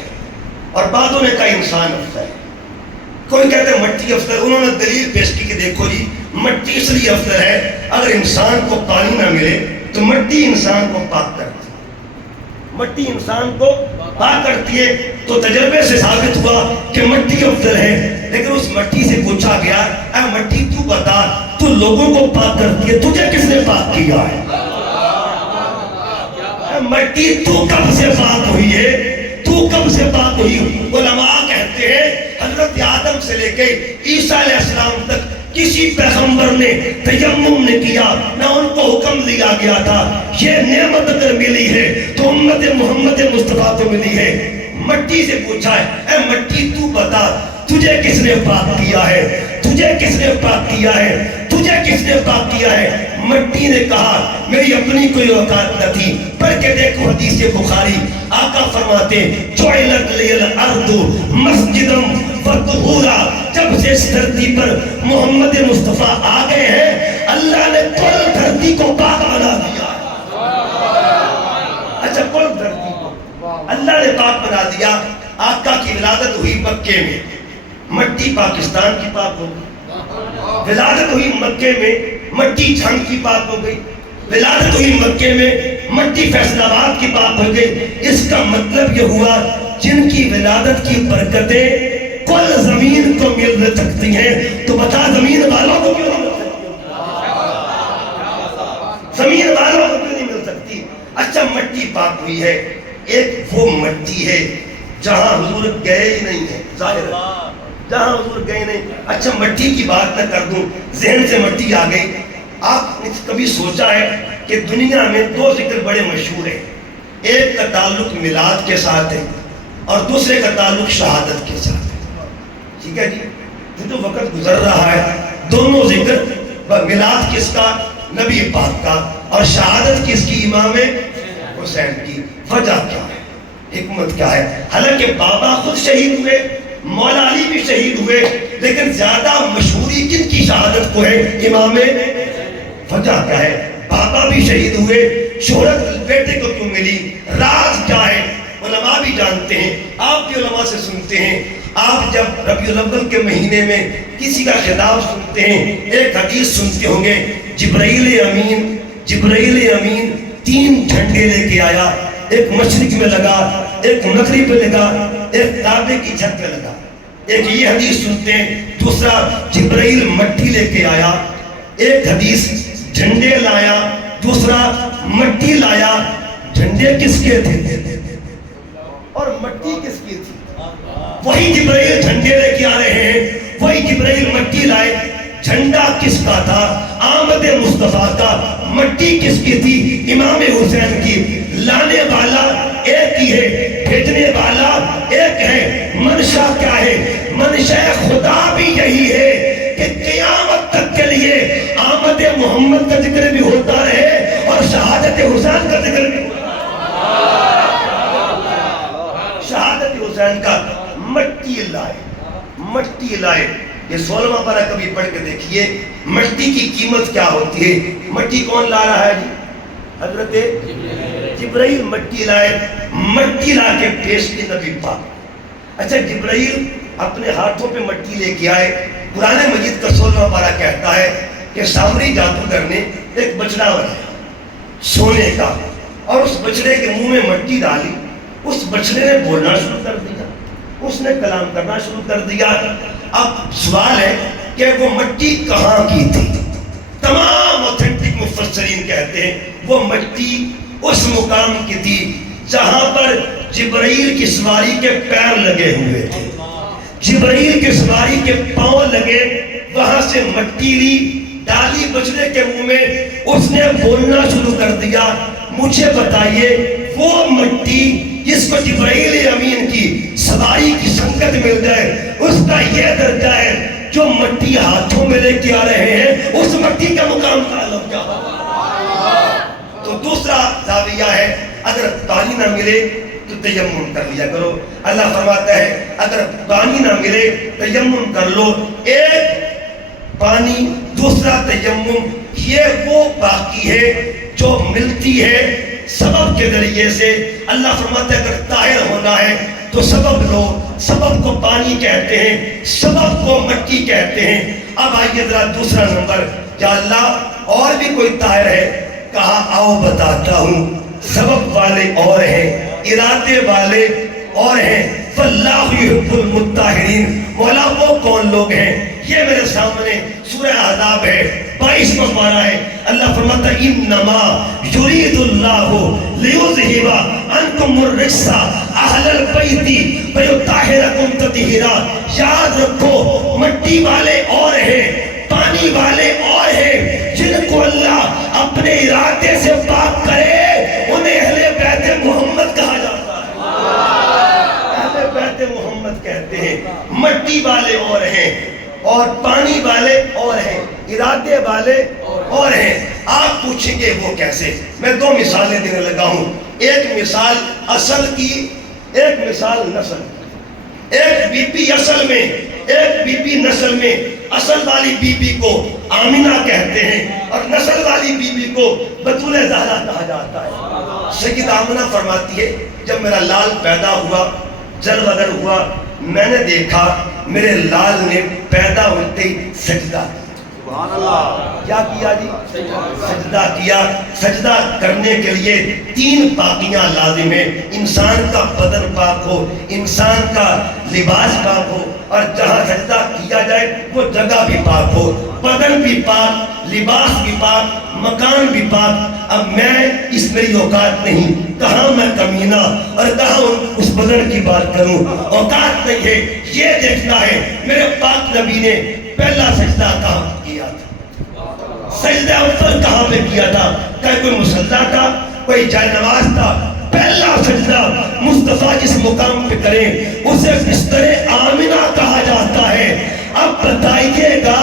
اور بعضوں نے کہا انسان افضل ہے۔ کوئی کہتے ہیں مٹی افضل، انہوں نے دلیل پیش کی کہ دیکھو جی مٹی اس لیے افضل ہے، اگر انسان کو پانی نہ ملے تو مٹی انسان کو پاک کرتی ہے، مٹی انسان کو پاک کرتی ہے۔ تو تجربے سے ثابت ہوا کہ مٹی افضل ہے، لیکن اس مٹی سے پوچھا گیا اے مٹی تو بتا، تو لوگوں کو پاک کرتی ہے، تجھے کس نے پاک کیا ہے؟ اے مٹی تو کب سے پاک ہوئی ہے؟ تو کب سے پاک ہوئی؟ علماء کہتے ہیں حضرت آدم سے لے کے عیسیٰ علیہ السلام تک کسی پیغمبر نے تیمم نے کیا نہ، ان کو حکم دیا گیا تھا یہ نعمت اگر ملی ہے تو امت محمد مصطفیٰ کو ملی ہے۔ مٹی سے پوچھا ہے اے مٹی تو بتا، تجھے کس نے پاک کیا ہے؟ تجھے کس نے پاک کیا ہے؟ تجھے کس نے پاک کیا ہے؟ مٹی نے کہا میری اپنی کوئی اوقات نہ تھی، پڑھ کے دیکھو حدیث بخاری، آقا فرماتے جعلت لی الارض مسجدا وطہورا، جب سے اس دھرتی پر محمد مصطفیٰ آ گئے ہیں اللہ نے کل دھرتی کو پاک بنا دیا۔ اچھا کل دھرتی کو اللہ نے پاک بنا دیا۔ آقا کی ولادت ہوئی مکے میں، مٹی پاکستان کی پاک ہوگی۔ ولادت ہوئی مکے میں، مٹی جھنگ کی بات ہو گئی، ولادت ہوئی مکے میں، مٹی فیصل آباد کی بات ہو گئی۔ اس کا مطلب یہ ہوا جن کی ولادت کی برکتیں کل زمین کو مل سکتی ہیں، تو بتا زمین والوں کو کیوں نہیں مل سکتی؟ زمین والوں کو کیوں نہیں مل سکتی؟ اچھا مٹی پاک ہوئی ہے، ایک وہ مٹی ہے جہاں حضور گئے ہی نہیں ہیں، ظاہر ہے جہاں حضور گئے نہیں۔ اچھا مٹی کی بات نہ کر دوں، ذہن سے مٹی آ گئی۔ آپ نے کبھی سوچا ہے کہ دنیا میں دو ذکر بڑے مشہور ہیں، ایک کا تعلق میلاد کے ساتھ ہے اور دوسرے کا تعلق شہادت کے ساتھ ہے، ٹھیک ہے جی؟ یہ تو وقت گزر رہا ہے، دونوں ذکر، میلاد کس کا؟ نبی پاک کا، اور شہادت کس کی؟ امام حسین کی۔ وجہ کیا ہے؟ حکمت کیا ہے؟ حالانکہ بابا خود شہید ہوئے، مولا علی بھی شہید ہوئے، لیکن زیادہ مشہوری کن کی شہادت کو ہے؟ امام۔ وجہ کیا ہے؟ بابا بھی شہید ہوئے، شہرت بیٹے کو کیوں ملی؟ راز کیا ہے؟ علماء بھی جانتے ہیں، آپ بھی علماء سے سنتے ہیں۔ آپ جب ربیع الاول کے مہینے میں کسی کا خطاب سنتے ہیں، ایک حدیث سنتے ہوں گے، جبرائیل امین 3 جھنڈے لے کے آیا، ایک مشرق میں لگا، ایک مغرب پہ لگا، ایک کعبے کی چھت پہ لگا۔ ایک یہ حدیث سنتے ہیں۔ دوسرا جبرائیل مٹی لے کے آیا، ایک حدیث جھنڈے لایا، دوسرا مٹی لایا۔ جھنڈے کس کے تھے اور مٹی کس کی تھی؟ وہی جبرائیل جھنڈے لے کے آ رہے ہیں، وہی جبرائیل مٹی لائے۔ جھنڈا کس کا تھا؟ آمد مصطفیٰ کا۔ مٹی کس کی تھی؟ امام حسین کی۔ لانے والا ایک ہی ہے، بھیجنے والا ایک ہے۔ منشا کیا ہے؟ منشا خدا بھی یہی ہے کہ قیامت تک کے لیے آمد محمد کا ذکر بھی ہوتا رہے اور شہادت حسین کا ذکر بھی ہوتا رہے۔ شہادت حسین کا مٹی لائے۔ یہ 16واں پارہ کبھی پڑھ کے دیکھیے، مٹی کی قیمت کیا ہوتی ہے۔ مٹی کون لا رہا ہے جی؟ حضرت جبرائیل مٹی لائے، مٹی لا کے پیش کی نبی پاک۔ اچھا جبرائیل اپنے ہاتھوں پہ مٹی لے کے آئے۔ قرآن مجید کا 16واں پارہ کہتا ہے کہ سامری جادوگر نے ایک بچڑا بنایا سونے کا، اور اس بچڑے کے منہ میں مٹی ڈالی۔ اس بچڑے نے بولنا شروع کر دیا، اس نے کلام کرنا شروع کر دیا۔ اب سوال ہے کہ وہ مٹی کہاں کی تھی؟ تمام اوتھینٹک مفسرین کہتے ہیں وہ مٹی اس مقام کی تھی جہاں پر جبرائیل کی سواری کے پیر لگے ہوئے تھے، جبرائیل کی سواری کے پاؤں لگے، وہاں سے مٹی لی، ڈالی بچڑے کے منہ میں، اس نے بولنا شروع کر دیا۔ مجھے بتائیے وہ مٹی جس کو جبرائیل امین کی سواری کی سنگت مل جائے، اس کا یہ درجہ ہے جو مٹی ہاتھوں میں لے کے آ رہے ہیں، اس مٹی کا مقام تعلق کیا ہوگا؟ تو دوسرا زاویہ ہے، اگر پانی نہ ملے تو تیمم کر لیا کرو۔ اللہ فرماتا ہے اگر پانی نہ ملے تیمم کر لو۔ ایک پانی، دوسرا تیمم، یہ وہ باقی ہے جو ملتی ہے سبب کے ذریعے سے۔ اللہ فرماتا ہے اگر طاہر ہونا ہے تو سبب لو، سبب کو پانی کہتے ہیں، سبب کو مٹی کہتے ہیں۔ اب آئیے ذرا دوسرا نمبر، یا اللہ اور بھی کوئی طاہر ہے؟ کہا آؤ بتاتا ہوں، سبب والے اور ہیں، ارادے والے اور ہیں۔ فاللہ یحب المطہرین، مولا وہ کون لوگ ہیں؟ یہ میرے سامنے سورہ احزاب ہے، 22واں پارہ ہے۔ اللہ فرماتا ہے انما یرید اللہ لیذہب عنکم الرجس اہل البیت ویطہرکم تطہیرا۔ یاد رکھو مٹی والے اور ہیں، پانی والے اور ہیں، جن کو اللہ اپنے ارادے سے پاک کرے انہیں اہل بیت محمد کہا جاتا ہے، اہل بیت محمد کہتے ہیں۔ مٹی والے اور ہیں اور پانی والے اور ہیں، ارادے والے اور ہیں۔ آپ پوچھیں گے وہ کیسے؟ میں 2 مثالیں دینے لگا ہوں، ایک مثال اصل کی، ایک مثال نسل کی۔ ایک بی بی اصل میں، ایک بی بی نسل میں۔ اصل والی بی بی کو آمینہ کہتے ہیں اور نسل والی بی بی کو بطول زہرا کہا جاتا ہے۔ سیدہ آمنہ فرماتی ہے جب میرا لال پیدا ہوا، جل بدر ہوا، میں نے دیکھا میرے لال نے پیدا ہوتے ہی سجدہ کیا۔ کیا کیا جی؟ سجدہ کیا. سجدہ کرنے کے لیے 3 پاکیاں لازم ہیں. انسان کا بدن پاک ہو, انسان کا لباس پاک ہو, اور جہاں سجدہ کیا جائے وہ جگہ بھی پاک ہو. بدن بھی پاک, لباس بھی پاک, مکان بھی پاک. اب میں اس میری اوقات نہیں, کہاں میں کمینہ اور کہاں اس بدن کی بات کروں. اوقات نہیں ہے, یہ دیکھنا ہے میرے پاک نبی نے پہلا سجدہ کہاں کیا تھا, سجدہ اول کہاں پہ کیا تھا. کہ کوئی مصلی تھا, کوئی جائے نماز تھا. پہلا سجدہ مصطفیٰ جس مقام پہ کریں اسے بستر آمنہ کہا جاتا ہے. اب بتائیے گا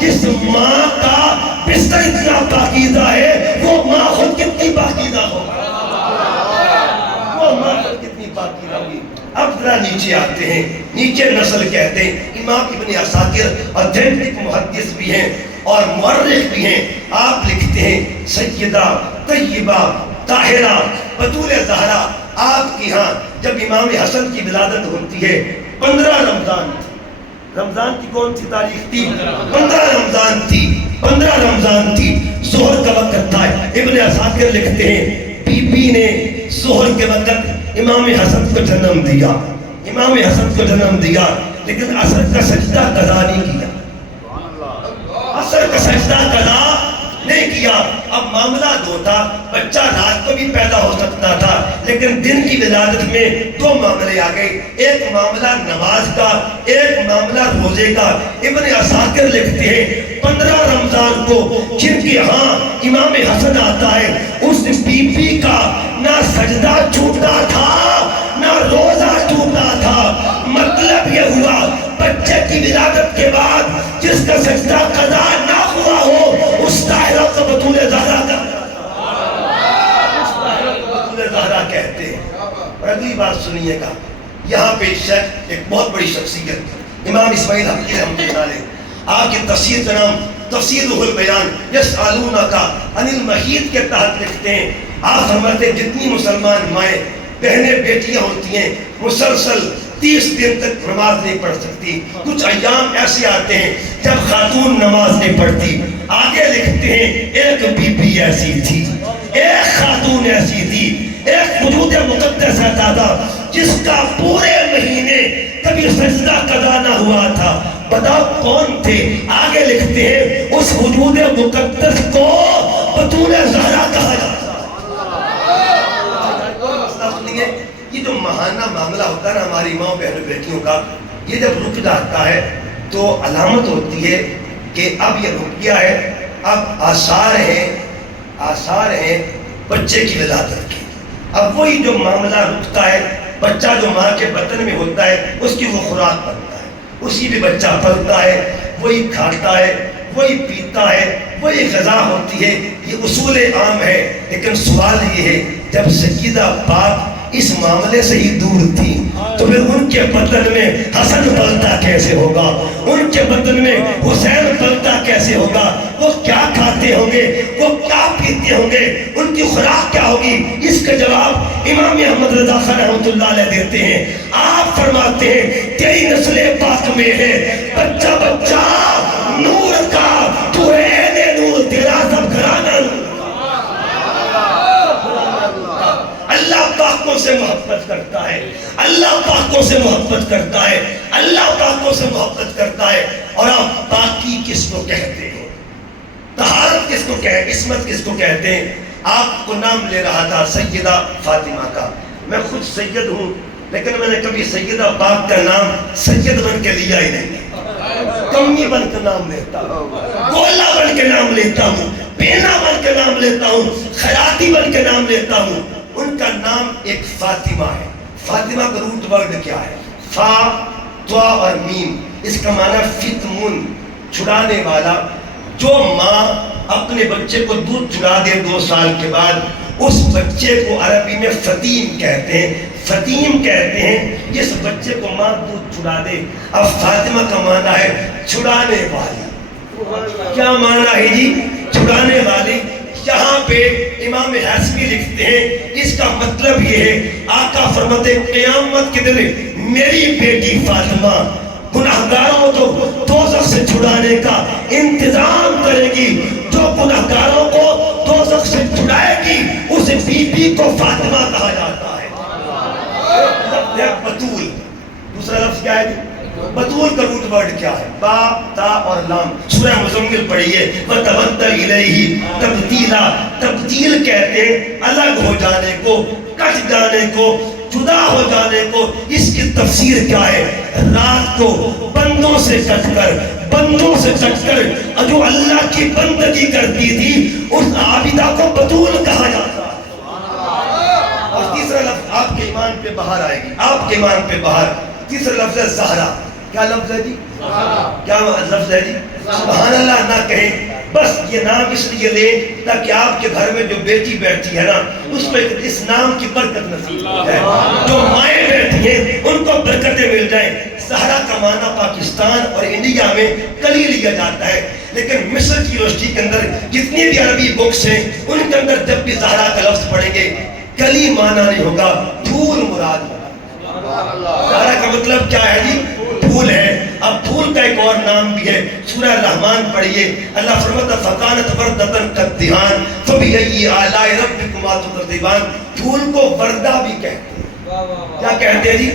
جس ماں کا بستر اتنا پاکیزہ ہے وہ ماں خود کتنی پاکیزہ ہو, وہ ماں خود کتنی پاکیزہ ہوگی. اب ذرا نیچے آتے ہیں. نیچے نسل کہتے ہیں. امام ابن عساکر اتھینٹک محدث بھی ہیں اور مورخ بھی ہیں. آپ لکھتے ہیں سیدہ طیبہ طاہرہ بطول زہرا آپ کی ہاں جب امام حسن کی ولادت ہوتی ہے 15 رمضان تھی. رمضان کی کون سی تاریخ تھی؟ 15 رمضان تھی. 15 رمضان تھی, ظہر کا وقت تھا. ابن عساکر لکھتے ہیں بی بی نے ظہر کے وقت امام حسن کو جنم دیا, امام حسن کو جنم دیا, لیکن عصر کا سجدہ قضا نہیں کیا. عصر کا سجدہ قضا نہیں کیا. اب معاملہ 2 تھا, بچہ رات کو بھی پیدا ہو سکتا تھا, لیکن دن کی ولادت میں 2 معاملے آ گئے. ایک معاملہ نماز کا, ایک معاملہ روزے کا. ابن عساکر لکھتے ہیں 15 رمضان کو جن کے ہاں امام حسن آتا ہے اس بی بی کا نہ سجدہ چھوٹا تھا نہ روزہ ٹوٹا تھا. مطلب یہ ہوا بچے کی ولادت کے بعد جس کا سجدہ قضا نہ ہوا ہو اس طاہرہ کو بطول زہرا کا, اس طاہرہ کو بطول زہرا کہتے ہیں. اور اگلی بات سنیے گا, یہاں پہ شیخ ایک بہت بڑی شخصیت امام اسماعیل حقی رحمۃ اللہ علیہ, آپ کی تفسیر کا نام تفسیر روح البیان یسألونک عن المحیط کے تحت لکھتے ہیں. آپ فرماتے ہیں جتنی مسلمان مائیں بہنیں بیٹیاں ہوتی ہیں مسلسل 30 دن تک نماز نہیں پڑھ سکتی. کچھ ایام ایسے آتے ہیں جب خاتون نماز نہیں پڑھتی. آگے لکھتے ہیں ایک بی بی ایسی تھی, ایک خاتون ایسی تھی, ایک وجود مقدس دادا جس کا پورے مہینے کبھی سجدہ قضا نہ ہوا تھا. بتاؤ کون تھے؟ آگے لکھتے ہیں اس وجود مقدس کو بطول زہرا کہا جاتا. یہ جو ماہانہ معاملہ ہوتا ہے نا ہماری ماں بہنوں بیٹیوں کا, یہ جب رک جاتا ہے تو علامت ہوتی ہے کہ اب یہ رک گیا ہے, اب آثار ہیں بچے کی ولادت کی. اب وہی جو معاملہ رکتا ہے, بچہ جو ماں کے بطن میں ہوتا ہے اس کی وہ خوراک بنتا ہے, اسی بھی بچہ پلتا ہے, وہی کھاتا ہے, وہی پیتا ہے, وہی غذا ہوتی ہے. یہ اصول عام ہے. لیکن سوال یہ ہے جب سیدہ پاک اس معاملے سے ہی دور تھی تو پھر ان کے بدن میں حسن پلتا کیسے ہوگا, ان کے بدن میں حسین پلتا کیسے ہوگا, وہ کیا کھاتے ہوں گے, وہ کیا پیتے ہوں گے, ان کی خوراک کیا ہوگی. اس کا جواب امام احمد رضا خان رحمۃ اللہ علیہ دیتے ہیں. آپ فرماتے ہیں تیری نسل پاک میں ہے بچہ بچہ نور کا, تو ہے نور, تیرا سب گھرانہ نور. اللہ پاکوں سے محبت کرتا ہے, اللہ پاکوں سے محبت کرتا ہے, اللہ پاکوں سے محبت کرتا ہے. اور آپ پاکی کس کو کہتے ہیں, طہارت کس کو کہتے ہیں, عصمت کس کو کہتے ہیں. آپ کو نام لے رہا تھا سیدہ فاطمہ کا. میں خود سید ہوں لیکن میں نے کبھی سیدہ پاک کا نام سید بن کے لیا ہی نہیں. کمی بن کے نام لیتا ہوں, گولا بن کے نام لیتا ہوں, پینا بن کے نام لیتا ہوں, خیراتی بن کے نام لیتا ہوں. ان کا نام ایک فاطمہ ہے. فاطمہ کا روٹ ورڈ کیا ہے؟ فا, تو اور میم. اس کا معنی فتمن, چھڑانے والا. جو ماں اپنے بچے کو دودھ چھڑا دے 2 سال کے بعد اس بچے کو عربی میں فتیم کہتے ہیں. فتیم کہتے ہیں جس بچے کو ماں دودھ چھڑا دے. اب فاطمہ کا معنی ہے چھڑانے والی. کیا معنی ہے جی؟ چھڑانے والی. یہاں پہ امام حسبی لکھتے ہیں اس کا مطلب یہ ہے آقا فرماتے قیامت کے دن میری بیٹی فاطمہ گناہگاروں کو دوزخ سے چھڑانے کا انتظام کرے گی، جو گناہگاروں کو دوزخ سے چھڑائے گی اسے بی بی کو فاطمہ کہا جاتا ہے۔ بطول، دوسرا لفظ کیا ہے؟ بطول کا روٹ ورڈ کیا ہے؟ با، تا اور لام۔ سورہ مزمل پڑھیے، وَتَبَدَّلْ إِلَيْهِ تَبْدِيلًا، تبدیل کہتے ہیں الگ ہو جانے کو، کٹ جانے کو، جدا ہو جانے کو۔ اس کی تفسیر کیا ہے؟ رات کو بندوں سے کٹ کر، بندوں سے کٹ کر جو اللہ کی بندگی کرتی تھی اس عابدہ کو بطول کہا جاتا ہے۔ اور تیسرا لفظ آپ کے ایمان پہ بہار آئے گی، آپ کے ایمان پہ بہار۔ تیسرا لفظ ہے زہرا۔ کیا لفظ ہے جی؟ کیا لفظ ہے جی؟ سبحان اللہ نہ کہیں، بس یہ نام اس لیے لے تاکہ آپ کے گھر میں جو بیٹی بیٹھی ہے نا اس پہ اس نام کی برکت نصیب ہو جائے، جو مائیں بیٹھی ہیں ان کو برکتیں مل جائیں۔ زہرا کا معنی پاکستان اور انڈیا میں کلی لیا جاتا ہے، لیکن مصر کی یونیورسٹی کے اندر جتنی بھی عربی بکس ہیں ان کے اندر جب بھی زہرا کا لفظ پڑھیں گے کلی معنی نہیں ہوگا، پھول مراد ہوگا۔ زہرا کا مطلب کیا ہے جی؟ پھول ہے۔ اب پھول کا ایک اور نام بھی ہے، سورہ رحمان پڑھیے، اللہ فرماتا ہے فَكَانَتْ وَرْدَةً كَالدِّهَانِ فَبِأَيِّ آلَاءِ رَبِّكُمَا تُكَذِّبَانِ۔ پھول کو وردہ بھی کہتے ہیں۔ کیا کہتے ہیں جی؟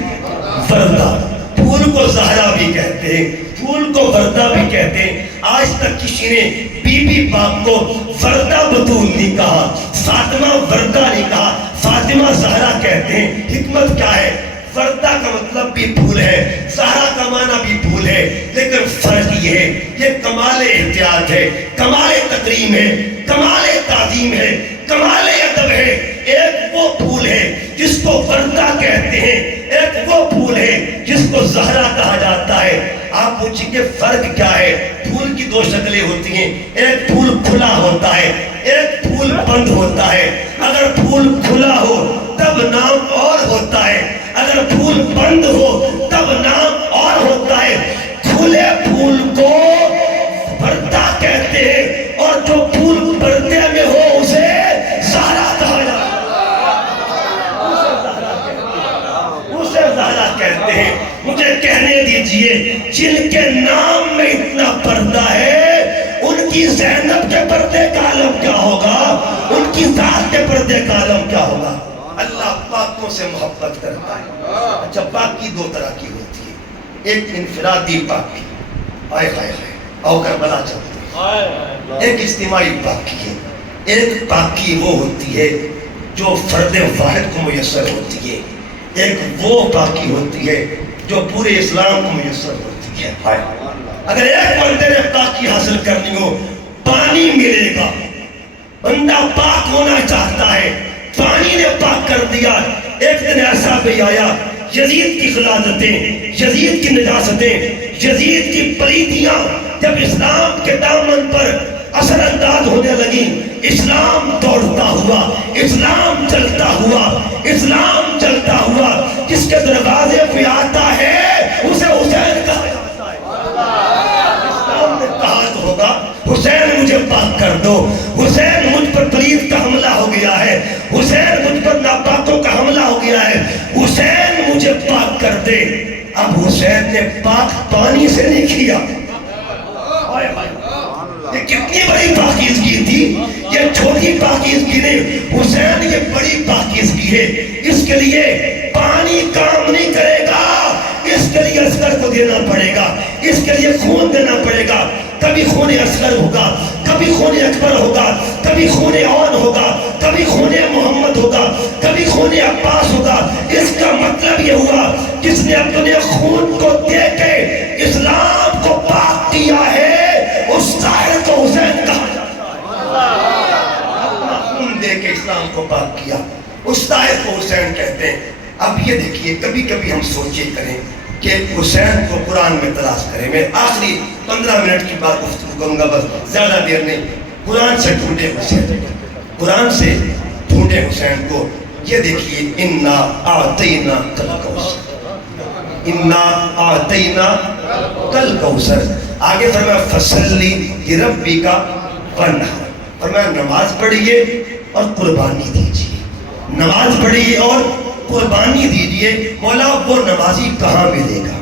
وردہ۔ پھول کو زہرا بھی کہتے ہیں، پھول کو وردہ بھی کہتے ہیں۔ آج تک کسی نے بی بی پاک کو وردہ بطول نہیں کہا، فاطمہ وردہ نہیں کہا، فاطمہ زہرا کہتے ہیں۔ حکمت کیا ہے؟ وردہ کا مطلب بھی پھول ہے، زہرا کا معنی بھی پھول ہے، لیکن فرق یہ ہے یہ کمال احتیاط ہے، کمال تکریم ہے، کمال تعظیم ہے، کمال ادب ہے۔ ایک وہ پھول ہے جس کو وردہ کہتے ہیں، ایک وہ پھول ہے جس کو زہرا کہا جاتا ہے۔ آپ پوچھیں گے فرق کیا ہے؟ پھول کی دو شکلیں ہوتی ہیں، ایک پھول کھلا ہوتا ہے، ایک پھول بند ہوتا ہے۔ اگر پھول کھلا ہو تب نام اور ہوتا ہے، اگر پھول بند ہو تب نام اور ہوتا ہے۔ کھلے پھول کو وردہ کہتے ہیں اور جو پھول پردے میں ہو اسے زہرا کہا جاتا ہے، اسے زہرا کہتے ہیں۔ مجھے کہنے دیجئے جن کے نام میں اتنا پردہ ہے ان کی زینب کے پردے کا عالم کیا ہوگا، ان کی ذات کے پردے کا عالم کیا ہوگا۔ اللہ پاکوں سے محبت کرتا ہے۔ اچھا پاکی دو طرح کی ہوتی ہے، ایک انفرادی پاکی، آئے ہائے ہائے آؤ کربلا چلتے ہیں، ایک اجتماعی پاکی ہے۔ ایک پاکی وہ ہوتی ہے جو فرد واحد کو میسر ہوتی ہے، ایک وہ پاکی ہوتی ہے جو پورے اسلام کو میسر ہوتی ہے۔ اگر ایک بندے نے پاکی حاصل کرنی ہو پانی ملے گا، بندہ پاک ہونا چاہتا ہے پانی نے پاک کر دیا۔ ایک دن ایسا بھی آیا یزید کی غلاظتیں، یزید کی نجاستیں، یزید کی پلیتیاں جب اسلام کے دامن پر اثر انداز ہونے لگی، اسلام دوڑتا ہوا، اسلام چلتا ہوا، اسلام چلتا ہوا، جس کے دروازے پہ آتا ہے اسے حسین کہا جاتا ہے۔ اسلام نے کہا تو ہوگا حسین مجھے پاک کر دو، حسین مجھ پر پلید کا حملہ ہو گیا ہے، حسین مجھ پر ناپاکوں کا حملہ ہو گیا ہے، حسین مجھے پاک کر دے۔ اب حسین نے پاک پانی سے نہیں کیا، یہ کتنی بڑی پاکیزگی تھی، یہ چھوٹی پاکیزگی نہیں، حسین یہ بڑی پاکیزگی ہے۔ اس کے لیے پانی کام نہیں کرے گا، اس کے لیے اصغر کو دینا پڑے گا، اس کے لیے خون دینا پڑے گا۔ کبھی خون اصغر ہوگا، کبھی خون اکبر ہوگا، کبھی خون اون ہوگا، کبھی خون محمد ہوگا، کبھی خون عباس ہوگا۔ اس کا مطلب یہ ہوا جس نے اپنے خون کو دے کے اسلام کو پاک کیا ہے اس طاہر کو حسین کہا جاتا ہے۔ اپنا خون دے کے اسلام کو پاک کیا اس طاہر کو حسین کہتے ہیں۔ اب یہ دیکھیے کبھی کبھی ہم سوچے کریں کہ حسین کو قرآن میں تلاش کریں۔ میں آخری 15 منٹ کی بات گفتگو کروں گا، بس زیادہ دیر نہیں۔ قرآن سے ڈھونڈے حسین، قرآن سے ڈھونڈے حسین کو۔ یہ دیکھیے انا اعطینا کل کوثر، انا اعطینا کل کوثر۔ آگے فرمایا فصلی لربک وانحر، فرمایا نماز پڑھیے اور قربانی دیجیے، نماز پڑھیے اور قربانی دیجیے۔ مولا وہ نمازی کہاں ملے گا؟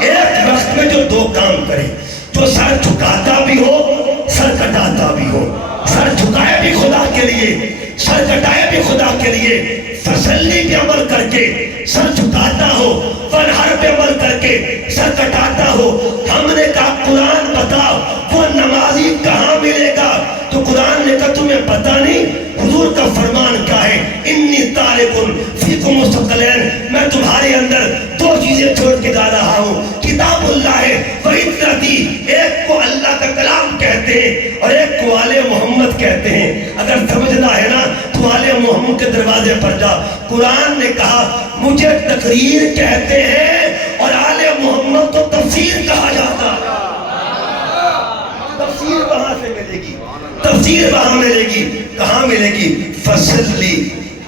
ایک وقت میں جو دو کام کرے، جو سر جھکاتا بھی ہو سر کٹاتا بھی ہو، سر جھکائے بھی خدا کے لیے سر کٹائے بھی خدا کے لیے، فصلی پہ عمل کر کے سر جھکاتا ہو، فنہر پہ عمل کر کے سر کٹاتا ہو۔ ہم نے کہا قرآن بتا وہ نمازی کہاں ملے گا؟ تو قرآن نے کہا تمہیں پتہ نہیں حضور کا فرمان کیا ہے، انی تارکن فیکم مستقلین، میں تمہارے اندر دو چیزیں چھوڑ کے جا رہا ہوں، کتاب اللہ ہے و عترتی، ایک کو اللہ کا کلام کہتے ہیں اور ایک کو آل محمد کہتے ہیں۔ اگر سمجھنا ہے نا تو آل محمد کے دروازے پر جا۔ قرآن نے کہا مجھے تقریر کہتے ہیں اور آل محمد تو تفسیر کہا جاتا ہے۔ تفسیر وہاں سے ملے گی، تفسیر وہاں ملے گی، کہاں ملے گی؟ فصلی۔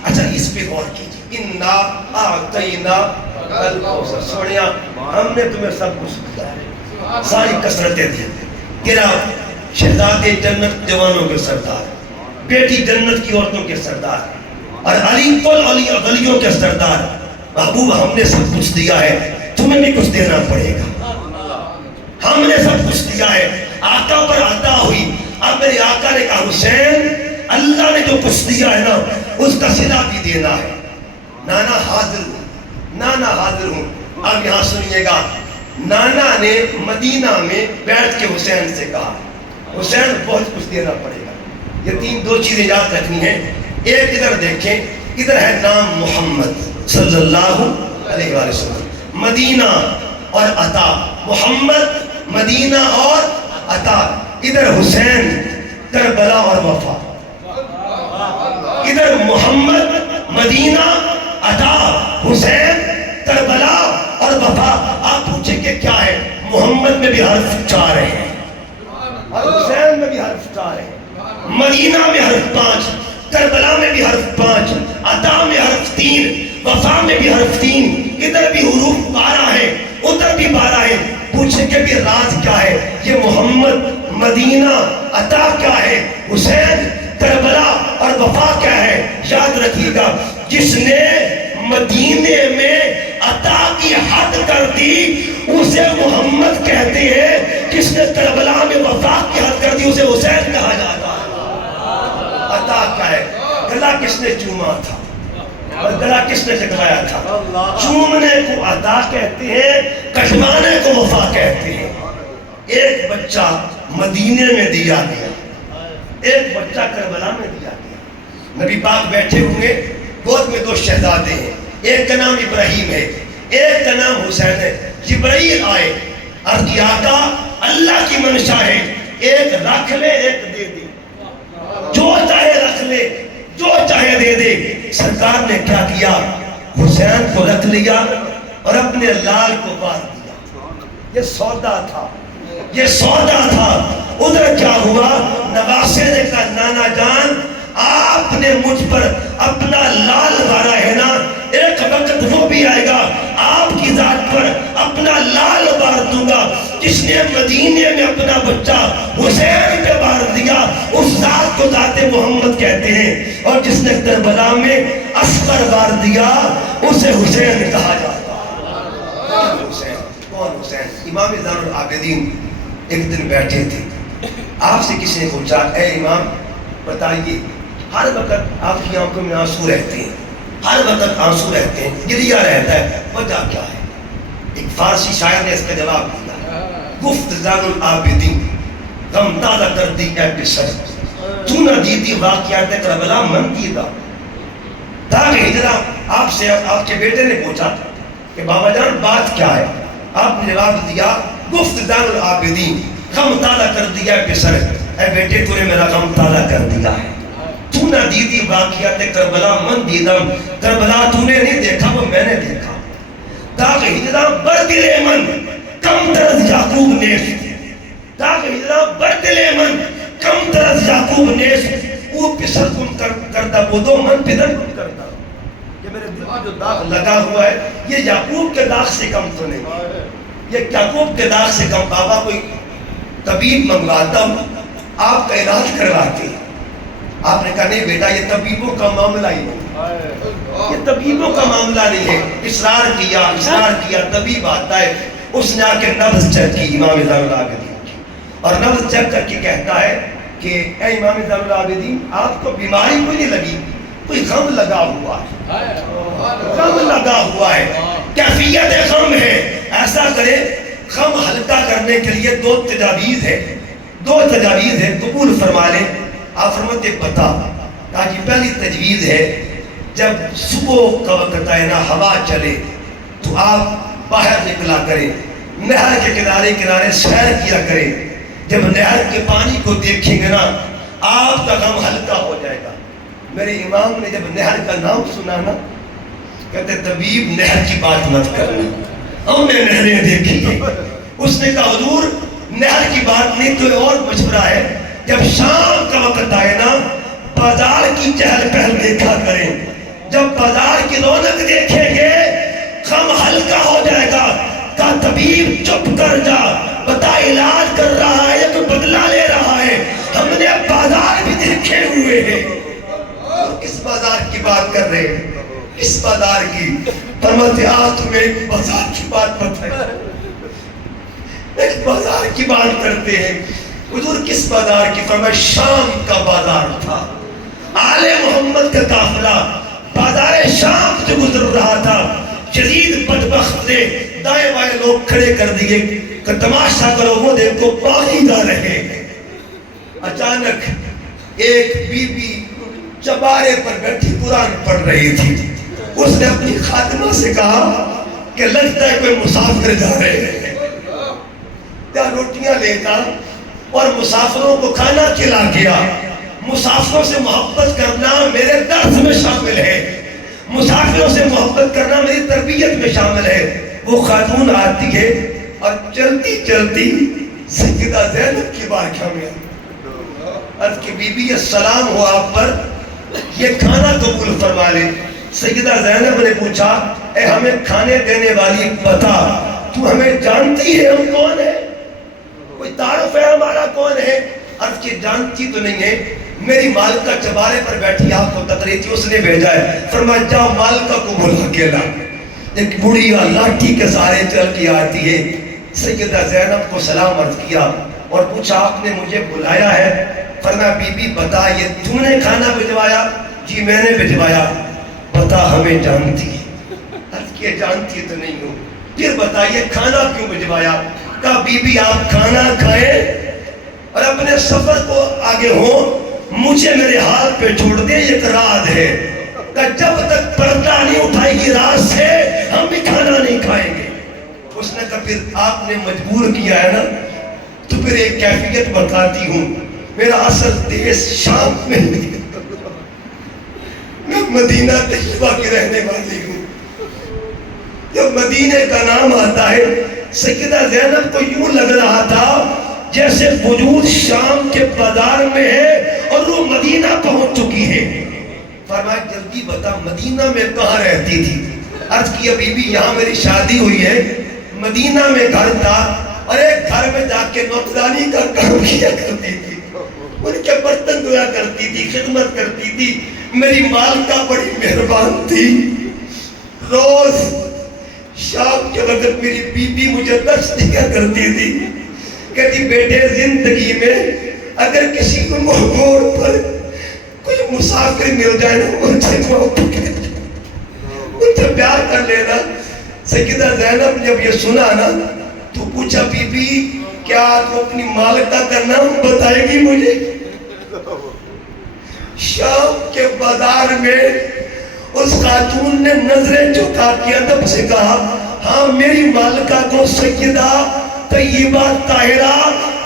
اچھا اس پہ غور کیجیے، انا اعطینا الکوثر، سوڑیاں ہم نے تمہیں سب کچھ دیا ہے، ساری کثرتیں دی، تیرا شہزادے جنت جوانوں کے سردار، بیٹی جنت کی عورتوں کے سردار، اور علی کل ولیوں کے سردار، محبوب ہم نے سب کچھ دیا ہے، تمہیں بھی کچھ دینا پڑے گا۔ ہم نے سب کچھ دیا ہے، آقا پر عطا ہوئی۔ اب میرے آقا نے کہا حسین اللہ نے جو کچھ دیا ہے نا اس کا صلہ بھی دینا ہے۔ نانا حاضر ہوں، نانا حاضر ہوں۔ اب یہاں سنیے گا، نانا نے مدینہ میں بیٹھ کے حسین سے کہا حسین بہت کچھ دینا پڑے گا، یہ تین دو چیزیں یاد رکھنی ہیں۔ ایک ادھر دیکھیں، ادھر ہے نام محمد صلی اللہ علیہ وآلہ وسلم، مدینہ اور عطا، محمد مدینہ اور عطا، ادھر حسین کربلا اور وفا، ادھر محمد مدینہ عطا حسین کربلا اور وفا۔ آپ پوچھیں کہ کیا ہے؟ محمد میں بھی حرف 4 ہیں اور حسین میں بھی حرف 4 ہیں، مدینہ میں حرف 5، کربلا میں بھی حرف 5، عطا میں حرف 3، وفا میں بھی حرف 3، ادھر بھی حروف 12 ہیں ادھر بھی 12 ہیں۔ پوچھیں کہ بھی راز کیا ہے؟ یہ محمد مدینہ عطا کیا ہے، حسین کربلا اور وفا کیا ہے؟ یاد رکھیے گا، جس نے مدینے میں عطا کی حد کر دی اسے محمد کہتے ہیں، جس نے کربلا میں وفا کی حد کر دی اسے حسین کہا جاتا ہے۔ عطا کیا ہے؟ گلا کس نے چوما تھا اور گلا کس نے لگوایا تھا؟ چومنے کو عطا کہتے ہیں، کٹوانے کو وفا کہتے ہیں۔ ایک بچہ مدینے میں دیا گیا، ایک بچہ کربلا میں دیا گیا۔ نبی پاک بیٹھے ہوئے، گود میں دو شہزادے ہیں، ایک کا نام ابراہیم ہے ایک کا نام حسین ہے۔ جبرائیل آئے، عرض کیا آقا اللہ کی منشا ہے، ایک رکھ لے ایک دے دے، جو چاہے رکھ لے جو چاہے دے دے۔ سرکار نے کیا کیا؟ حسین کو رکھ لیا اور اپنے لال کو بانٹ دیا۔ یہ سودا تھا، یہ سودا تھا۔ ادھر کیا ہوا؟ نواسے نے کہا نانا جان آپ نے مجھ پر اپنا لال بارا ہے نا، ایک وقت وہ بھی آئے گا آپ کی ذات پر اپنا لال بار دوں گا۔ جس نے مدینے میں اپنا بچہ حسین پہ بار دیا اس ذات کو ذات محمد کہتے ہیں، اور جس نے کربلا میں اصغر بار دیا اسے حسین کہا جاتا ہے۔ کون حسین؟ کون حسین؟ امام زین العابدین ایک دن بیٹھے تھے، آپ سے کسی نے پوچھا اے امام بتائیے، ہر وقت آپ کی آنکھوں میں آنسو رہتے ہیں، ہر وقت آنسو رہتے ہیں، گریہ رہتا ہے، وجہ کیا ہے؟ ایک فارسی شاعر نے اس کا جواب دیا، گفت زین العابدین غم تازہ کر دی اے پسر، تو نہ جیتی واقعات کربلا من دیدہ۔ داغ ہجرہ آپ سے آپ کے بیٹے نے پوچھا کہ بابا جان بات کیا ہے؟ آپ نے جواب دیا گفت زین العابدین غم تازہ کر دیا اے پسر، اے بیٹے تو نے میرا غم تازہ کر دیا ہے۔ تو نہ دیدی واقعات کربلا من دیدم، کربلا تو نے نہیں دیکھا وہ میں نے دیکھا۔ داغ ہجرہ بردل من کم درد یعقوب نیش، داغ ہجرہ بردل من کم درد یعقوب نیش، وہ پسر کن کردہ بودو من پدر کن کردہ۔ یہ میرے دل میں جو داغ لگا ہوا ہے یہ یعقوب کے داغ سے کم تو نہیں، یہ یعقوب کے داغ سے کم۔ بابا کوئی طبیب منگواتا ہوں آپ کا علاج کرواتے، آپ نے کہا نہیں بیٹا یہ طبیبوں کا معاملہ ہی نہیں، یہ طبیبوں کا معاملہ نہیں ہے۔ اصرار کیا طبیب آتا ہے، اس نے آ کے نبض چیک کی امام زین العابدین کی، اور نبض چیک کر کے کہتا ہے کہ اے امام زین العابدین آپ کو بیماری کوئی نہیں لگی، کوئی غم لگا ہوا ہے، غم لگا ہوا ہے، کیفیت غم ہے۔ ایسا کرے غم ہلکا کرنے کے لیے دو تجاویز ہے قبول فرما لیں۔ آپ فرماتے بتا، کہا کہ پہلی تجویز ہے جب صبح کا وقت آئے نا، ہوا چلے تو آپ باہر نکلا کریں، نہر کے کنارے کنارے سیر کیا کریں، جب نہر کے پانی کو دیکھیں گے نا آپ کا غم ہلکا ہو جائے گا۔ میرے امام نے جب نہر کا نام سنا نا، کہتے طبیب نہر کی بات مت کرنا، ہم نے نہریں دیکھی ہیں۔ اس نے کہا حضور نہر کی بات نہیں، کوئی اور مشورہ ہے، جب شام کا وقت آئے نا بازار کی چہل پہل دیکھا کریں، جب بازار کی رونق دیکھیں گے غم ہلکا ہو جائے گا۔ کہا طبیب چپ کر جا، بتا علاج کر رہا ہے یا تو بدلہ لے رہا ہے، ہم نے بازار بھی دیکھے ہوئے ہیں۔ کس بازار کی بات کر رہے ہیں؟ کس بازار کی؟ فرماتے تمہیں ایک بازار کی بات بتائیں، ایک بازار کی بات کرتے ہیں۔ حضور کس بازار کی؟ فرمایا شام کا بازار تھا، آل محمد کا قافلہ بازار شام سے گزر رہا تھا، شدید بدبخت نے دائیں بائیں لوگ کھڑے کر دیے کہ تماشا کرو وہ دیکھو باغی جا رہے ہیں۔ اچانک ایک بی بی چبارے پر بیٹھی قرآن پڑھ رہی تھی، اس نے اپنی خادمہ سے کہا کہ لگتا ہے کوئی مسافر جا رہے ہیں، کیا روٹیاں لے گا اور مسافروں کو کھانا کھلا گیا۔ مسافروں سے محبت کرنا میرے درس میں شامل ہے، مسافروں سے محبت کرنا میری تربیت میں شامل ہے۔ وہ خاتون آتی ہے اور چلتی چلتی سیدہ زینب کی بارگاہ میں عرض کی بی بی السلام ہو آپ پر، یہ کھانا قبول فرما لے۔ سیدہ زینب نے پوچھا اے ہمیں کھانے دینے والی بتا، تو ہمیں جانتی ہے ہم کون ہیں؟ کوئی تعارف ہے ہمارا کون ہے؟ عرض کی جانتی تو نہیں ہے، میری مالکہ چبارے پر بیٹھی آپ کو تک رہی تھی، اس نے بھیجا ہے۔ فرمایا جاؤ مالکہ کو بلا کے لا۔ ایک بڑھیا لاٹھی کے سارے چل کے آتی ہے، سیدہ زینب کو سلام عرض کیا اور پوچھا آپ نے مجھے بلایا ہے؟ فرمایا بی بی بتا یہ تم نے کھانا بھجوایا؟ جی میں نے بھجوایا۔ بتا ہمیں جانتی ہے؟ عرض کیا جانتی تو نہیں ہوں، پھر بتائیے کھانا کیوں بھجوایا؟ کہا بی بی آپ کھانا کھائیں اور اپنے سفر کو آگے ہوں، مجھے میرے حال پہ چھوڑ دیں، ایک راز ہے کہ جب تک پردہ نہیں اٹھائے گی راز سے ہم بھی کھانا نہیں کھائیں گے۔ اس نے کہا پھر آپ نے مجبور کیا ہے نا، تو پھر ایک کیفیت بتاتی ہوں، میرا اصل دیش شام میں نہیں، میں مدینہ طیبہ کی رہنے والی ہوں۔ جب مدینے کا نام آتا ہے سیدہ زینب کو یوں لگ رہا تھا جیسے وجود شام کے بازار میں ہے اور وہ مدینہ پہنچ چکی ہے۔ فرمایا جلدی بتا مدینہ میں کہاں رہتی تھی؟ عرض کیا بی بی یہاں میری شادی ہوئی ہے، مدینہ میں گھر تھا اور ایک گھر میں جا کے نوکرانی کا کام کیا کرتی تھی، ان کے برتن دھویا کرتی تھی، خدمت کرتی تھی۔ میری مالکہ بڑی مہربان تھی، روز شام کے وقت میری بی بی مجھے درس دیا کرتی تھی، کہتی بیٹے زندگی میں اگر کسی کو موڑ پر کوئی مسافر مل جائے نا ان سے محبت کرنا، ان سے پیار کر لینا۔ سیدہ زینب نے جب یہ سنا نا تو پوچھا بی بی کیا تو اپنی مالکہ کا نام بتائے گی مجھے؟ شام کے بازار میں اس خاتون نے نظریں جھکا کے ادب سے کہا ہاں میری مالکہ کو سیدہ طیبہ طاہرہ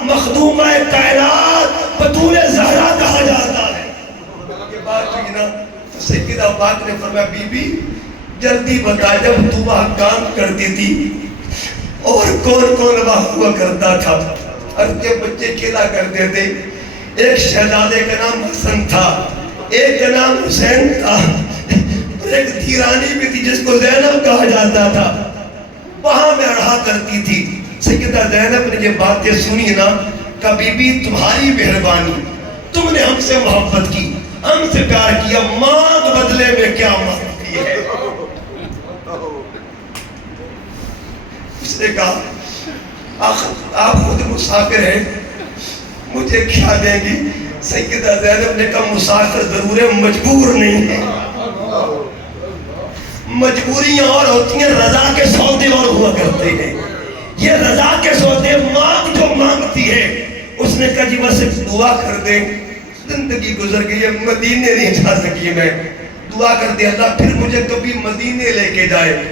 مخدومہ کائنات بطول زہرا کہا جاتا ہے۔ یہ بات ہوئی نا تو سیدہ پاک نے فرمایا بی بی جلدی بتا جب تو وہاں کام کرتی تھی اور کون کون وہاں ہوا کرتا تھا؟ اور جب بچے کھیلا کرتے تھے، ایک شہزادے کا نام حسن تھا، ایک کا نام حسین تھا، ایک دھیرانی بھی تھی جس کو زینب کہا جاتا تھا، وہاں میں رہا کرتی تھی۔ سیدہ زینب نے یہ باتیں سنی نا کہ بی بی تمہاری مہربانی، تم نے ہم سے محبت کی، ہم سے پیار کیا، مانگ بدلے میں کیا مانگتی ہے؟ اس نے کہا آپ خود مسافر ہیں، مجھے کیا دیں گی؟ سیدہ زینب نے کہا مسافر ضرور ہے، مجبور نہیں ہے۔ مجبوریاں اور ہوتی ہیں، رضا کے سودے اور ہوا کرتے ہیں۔ یہ رضا کے سودے مانگ جو مانگتی ہے، اس نے کہا جی بس دعا کر دیں، زندگی گزر گئی ہے، مدینے نہیں جا سکی میں، دعا کر دے اللہ پھر مجھے کبھی مدینے لے کے جائے۔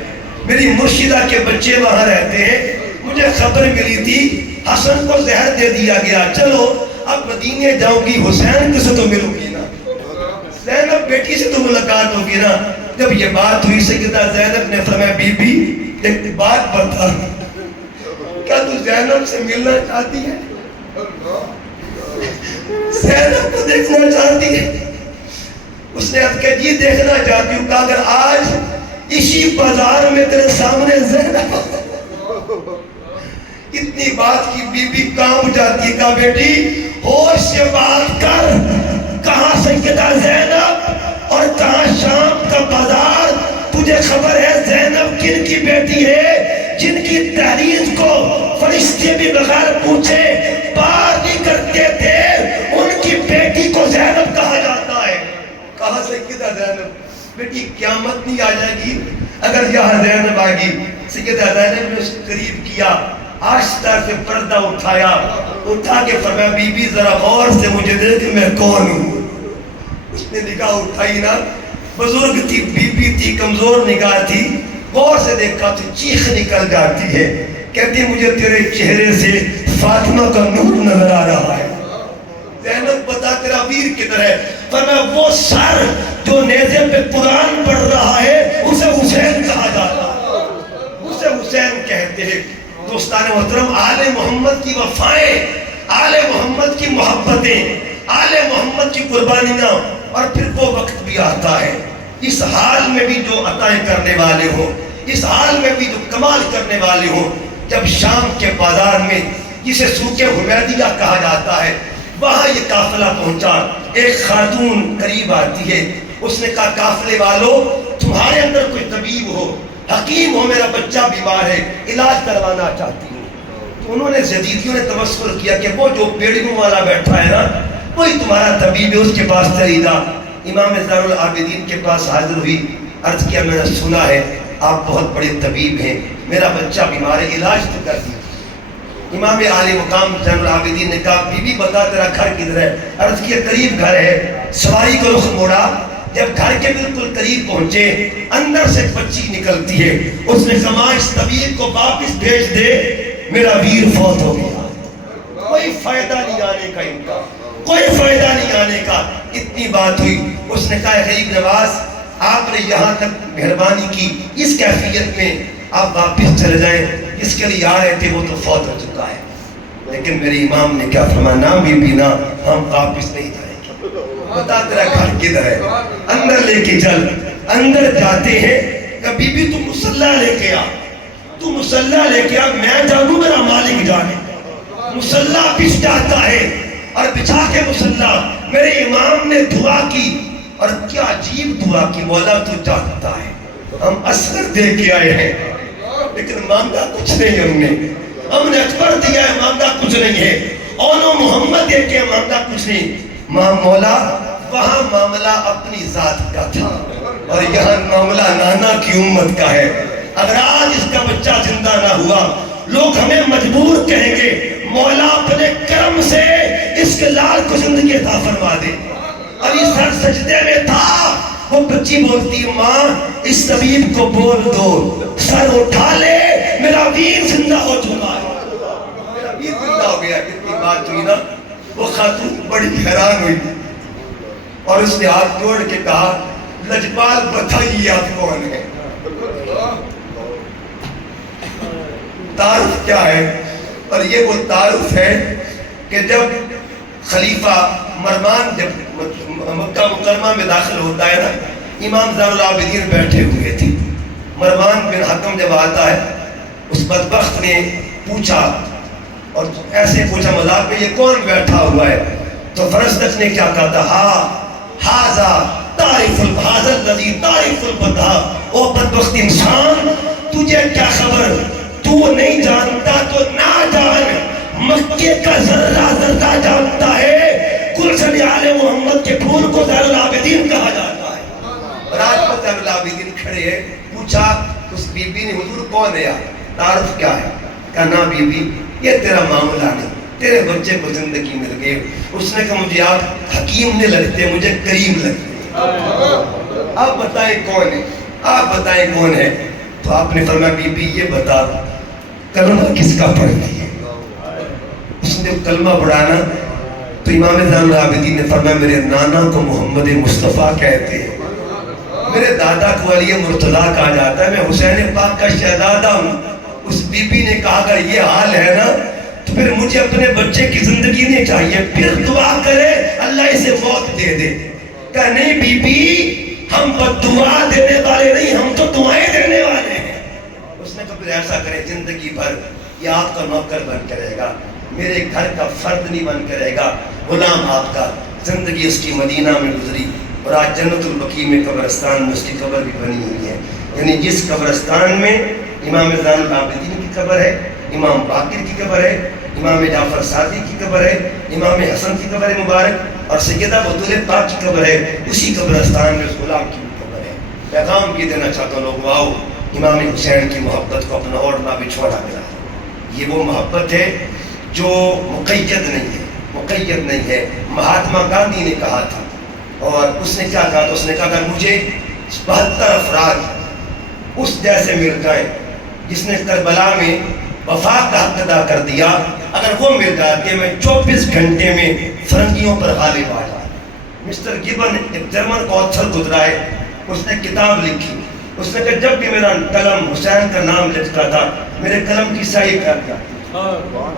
میری مرشدہ کے بچے وہاں رہتے ہیں، مجھے خبر ملی تھی حسن کو زہر دے دیا گیا، چلو اب مدینے جاؤں گی، حسین سے تو ملوں گی نا، زینب بیٹی سے تو ملاقات ہوگی نا۔ جب یہ بات ہوئی سیدہ زینب نے فرمایا بی بی ایک بات بتا، کیا تو زینب سے ملنا چاہتی ہے؟ زینب کو دیکھنا چاہتی ہے؟ اس نے اب کہ جی دیکھنا چاہتی ہوں، کہ اگر آج اسی بازار میں تیرے سامنے زینب اتنی بات کی بی بی کام جاتی ہے، کہا بیٹی ہوش سے بات کر، کہاں سیدہ زینب اور کہاں شام کا بازار؟ تجھے خبر ہے زینب کن کی بیٹی ہے جن کی تحریر کو فرشتے بھی بغیر پوچھے پار نہیں کرتے تھے، ان کی بیٹی کو زینب کہا جاتا ہے۔ کہاں سیدہ زینب؟ بیٹی قیامت نہیں آ جائے گی اگر یہاں زینب آگی۔ سیدہ زینب نے اس قریب کیا، آہستہ سے پردہ اٹھایا، اٹھا کے فرمایا بی بی ذرا غور سے مجھے دیکھ میں کون ہوں۔ اس نے نگاہ اٹھائی نا، بزرگ تھی، بی بی تھی، کمزور نگاہ تھی، غور سے دیکھا تو چیخ نکل جاتی ہے، کہتی مجھے تیرے چہرے سے فاطمہ کا نور نظر آ رہا ہے۔ زینب بتا تیرا ویر کدھر ہے؟ فرمایا وہ سر جو نیزے پہ قرآن پڑھ رہا ہے اسے حسین کہا جاتا ہے، اسے حسین کہتے ہیں۔ دوستان محترم، آل محمد کی وفائیں، آل محمد کی محبتیں، آل محمد کی قربانیاں، اور پھر وہ وقت بھی آتا ہے اس حال میں بھی جو عطائیں کرنے والے ہوں، اس حال میں بھی جو کمال کرنے والے ہوں۔ جب شام کے بازار میں جسے سوق حمیدیہ کہا جاتا ہے، وہاں یہ قافلہ پہنچا، ایک خاتون قریب آتی ہے، اس نے کہا قافلے والو تمہارے اندر کوئی طبیب ہو، حکیم ہو، میرا بچہ بیمار ہے، علاج کروانا چاہتی ہوں۔ تو انہوں نے زیدیوں نے تبصر کیا کہ وہ جو بیڑیوں والا بیٹھا ہے نا وہی تمہارا طبیب ہے، اس کے پاس چلی جا۔ امام زین العابدین کے پاس حاضر ہوئی، عرض کیا میں نے سنا ہے آپ بہت بڑے طبیب ہیں، میرا بچہ بیمار ہے، علاج تو کر دیا۔ امام عالی مقام زین العابدین نے کہا بی بی بتا تیرا گھر کدھر ہے؟ عرض کیا قریب گھر ہے۔ سواری کو رخ موڑا، جب گھر کے بالکل قریب پہنچے اندر سے بچی نکلتی ہے، اس نے کہا اس طبیب کو واپس بھیج دے، میرا ویر فوت ہو گیا۔ کوئی فائدہ نہیں آنے کا ان کا، کوئی فائدہ نہیں آنے کا۔ اتنی بات ہوئی، اس نے کہا غریب نواز آپ نے یہاں تک مہربانی کی، اس کیفیت میں آپ واپس چلے جائیں، اس کے لیے آ رہے تھے وہ تو فوت ہو چکا ہے۔ لیکن میرے امام نے کیا فرمایا، نہ بی بی نہ، ہم واپس نہیں جائیں گے، بتا تیرا گھر کدھر ہے، اندر لے کے چل۔ اندر جاتے ہیں کہ بی بی تو مصلح لے کے آ، تو مصلح لے کے آ، میں جانوں میرا مالک جانے۔ مصلح بچ جاتا ہے اور بچھا کے مصلح میرے امام نے دعا کی، اور کیا عجیب دعا کی، مولا تو جانتا ہے ہم اصغر دے کے آئے ہیں لیکن مانگا کچھ نہیں، ہم نے اکبر دیا ہے مانگا کچھ نہیں ہے، اونو محمد دے کے مانگا کچھ نہیں۔ مولا وہاں معاملہ اپنی ذات کا تھا اور یہاں معاملہ نانا کی امت کا ہے۔ اگر آج اس کا بچہ زندہ نہ ہوا لوگ ہمیں مجبور کہیں گے مولا اپنے کرم سے اس کے لال کو زندگی عطا فرما دے۔ علی سر سجدے میں تھا، وہ بچی بولتی ماں اس طبیب کو بول دو سر اٹھا لے، میرا ویر زندہ ہو چکا ہے، میرا ویر زندہ ہو گیا۔ کتنی بات ہوئی نا، وہ خاتون بڑی حیران ہوئی اور اس نے ہاتھ جوڑ کے کہا لجپال بتائیے آپ کون ہے؟ تعارف کیا ہے؟ اور یہ وہ تعارف ہے کہ جب خلیفہ مروان جب مکہ مکرمہ میں داخل ہوتا ہے نا، امام زین العابدین بیٹھے ہوئے تھے، مروان بن حکم جب آتا ہے اس بدبخت نے پوچھا، اور ایسے پوچھا مذاق میں یہ کون بیٹھا ہوا ہے؟ تو فرزدق نے کیا کہا تھا، ہاذا تعریف البھاز الذی تعریف البدھا، او بدبخت انسان تجھے کیا خبر، تو نہیں جانتا تو نہ جان مکے کا ذرہ ذرہ جانتا ہے، گلشن آل محمد کے پھول کو زین العابدین کہا جاتا ہے۔ رات کو زین العابدین کھڑے ہیں، پوچھا اس بی بی نے حضور کون ہے، تعارف کیا ہے؟ کہا نا بی بی یہ تیرا معاملہ نہیں، تیرے بچے کو زندگی مل گئے۔ اس نے کہا مجھے آپ حکیم نے لگتے، مجھے کریم لگتے، آپ بتائیں کون ہے، آپ بتائیں کون ہے؟ تو آپ نے فرمایا بی بی یہ بتا کلمہ کس کا پڑھتی ہے؟ اس نے کلمہ پڑھانا تو امام زین العابدین نے فرمایا میرے نانا کو محمد مصطفیٰ کہتے ہیں، میرے دادا کو علی مرتضیٰ کہا جاتا ہے، میں حسین پاک کا شہزادہ ہوں۔ اس بی بی نے کہا اگر یہ حال ہے نا تو پھر مجھے اپنے بچے کی زندگی نہیں چاہیے، پھر دعا کرے اللہ اسے موت دے دے۔ کہا نہیں بی بی ہم دعا دینے والے نہیں، ہم تو دعائیں دینے والے ہیں۔ اس نے کہا پھر ایسا کرے زندگی بھر یہ آپ کا نوکر بن کے رہے گا، میرے گھر کا فرد نہیں بن کے رہے گا، غلام آپ کا۔ زندگی اس کی مدینہ میں گزری اور آج جنت البقیع میں قبرستان میں اس کی قبر بھی بنی ہوئی ہے، یعنی جس قبرستان میں امام زین العابدین کی قبر ہے، امام باقر کی قبر ہے، امام جعفر صادق کی قبر ہے، امام حسن کی قبر مبارک اور سیدہ بطول پاک کی قبر ہے، اسی قبرستان میں اس غلام کی قبر ہے۔ پیغام کی دینا چاہتا ہوں لوگ آؤ امام حسین کی محبت کو اپنا اوڑھنا بچھوڑا کرا، یہ وہ محبت ہے جو مقید نہیں ہے، مقید نہیں ہے۔ مہاتما گاندھی نے کہا تھا، اور اس نے کیا کہا تو اس نے کہا اگر مجھے 72 افراد اس جیسے مل جائیں جس نے کربلا میں وفا کا حق ادا کر دیا، اگر وہ مل جاتے میں 24 گھنٹے میں فرنگیوں پر غالب آ جاتا۔ مسٹر گبن ایک جرمن کوتھل گزرا ہے، اس نے کتاب لکھی، اس نے کہا جب بھی میرا قلم حسین کا نام لکھتا تھا میرے قلم کی سائے کر دیا۔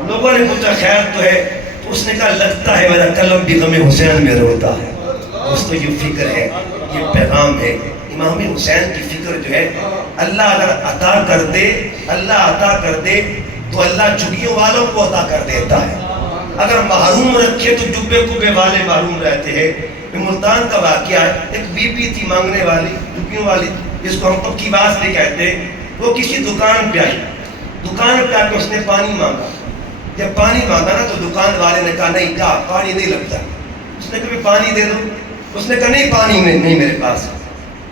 لوگوں نے پوچھا خیر تو ہے، تو اس نے کہا لگتا ہے میرا قلم بھی غم حسین میں روتا ہے۔ اس کو یہ فکر ہے، یہ پیغام ہے امام حسین کی فکر جو ہے، اللہ اگر عطا کر دے، اللہ عطا کر دے تو اللہ جھگیوں والوں کو عطا کر دیتا ہے، اگر محروم رکھے تو جبے کبے والے محروم رہتے ہیں۔ ملتان کا واقعہ ہے، ایک بی بی تھی مانگنے والی، جھگیوں والی، جس کو ہم پکی باز بھی کہتے ہیں، وہ کسی دکان پہ آئی، دکان پہ آ کے اس نے پانی مانگا، جب پانی مانگا نا تو دکان والے نے کہا نہیں جا پانی نہیں لگتا، اس نے کبھی پانی دے دو، اس نے کہا نہیں پانی میں نہیں میرے پاس۔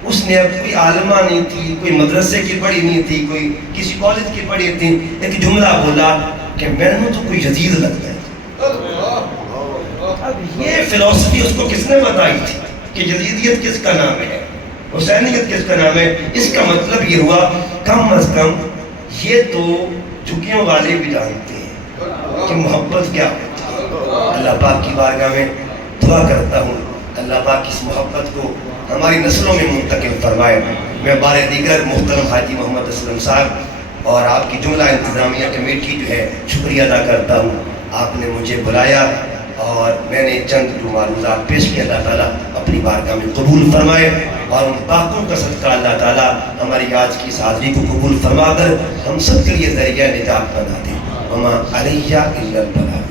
اس نے اب کوئی عالمہ نہیں تھی، کوئی مدرسے کی پڑھی نہیں تھی، کوئی کسی کالج کی پڑھی تھی، ایک جملہ بولا کہ میں نے تو کوئی یزید لگتا ہے۔ اب یہ فلسفی اس کو کس نے بتائی تھی کہ یزیدیت کس کا نام ہے، حسینیت کس کا نام ہے؟ اس کا مطلب یہ ہوا کم از کم یہ تو جھگیوں والے بھی جانتے ہیں کہ محبت کیا ہوتی ہے۔ اللہ پاک کی بارگاہ میں دعا کرتا ہوں اللہ پاک اس محبت کو ہماری نسلوں میں منتقل فرمائے۔ میں بار دیگر محترم حاجی محمد اسلم صاحب اور آپ کی جملہ انتظامیہ کمیٹی جو ہے شکریہ ادا کرتا ہوں، آپ نے مجھے بلایا اور میں نے چند معروضات پیش کیا، اللہ تعالیٰ اپنی بارگاہ میں قبول فرمائے اور ان پاکوں کا صدقہ اللہ تعالیٰ ہماری آج کی اس حاضری کو قبول فرما کر ہم سب کے لیے ذریعہ نجات بنا دیں۔ وما علیہ الا البلاغ۔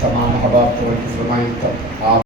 تمام احباب کو فرمائیں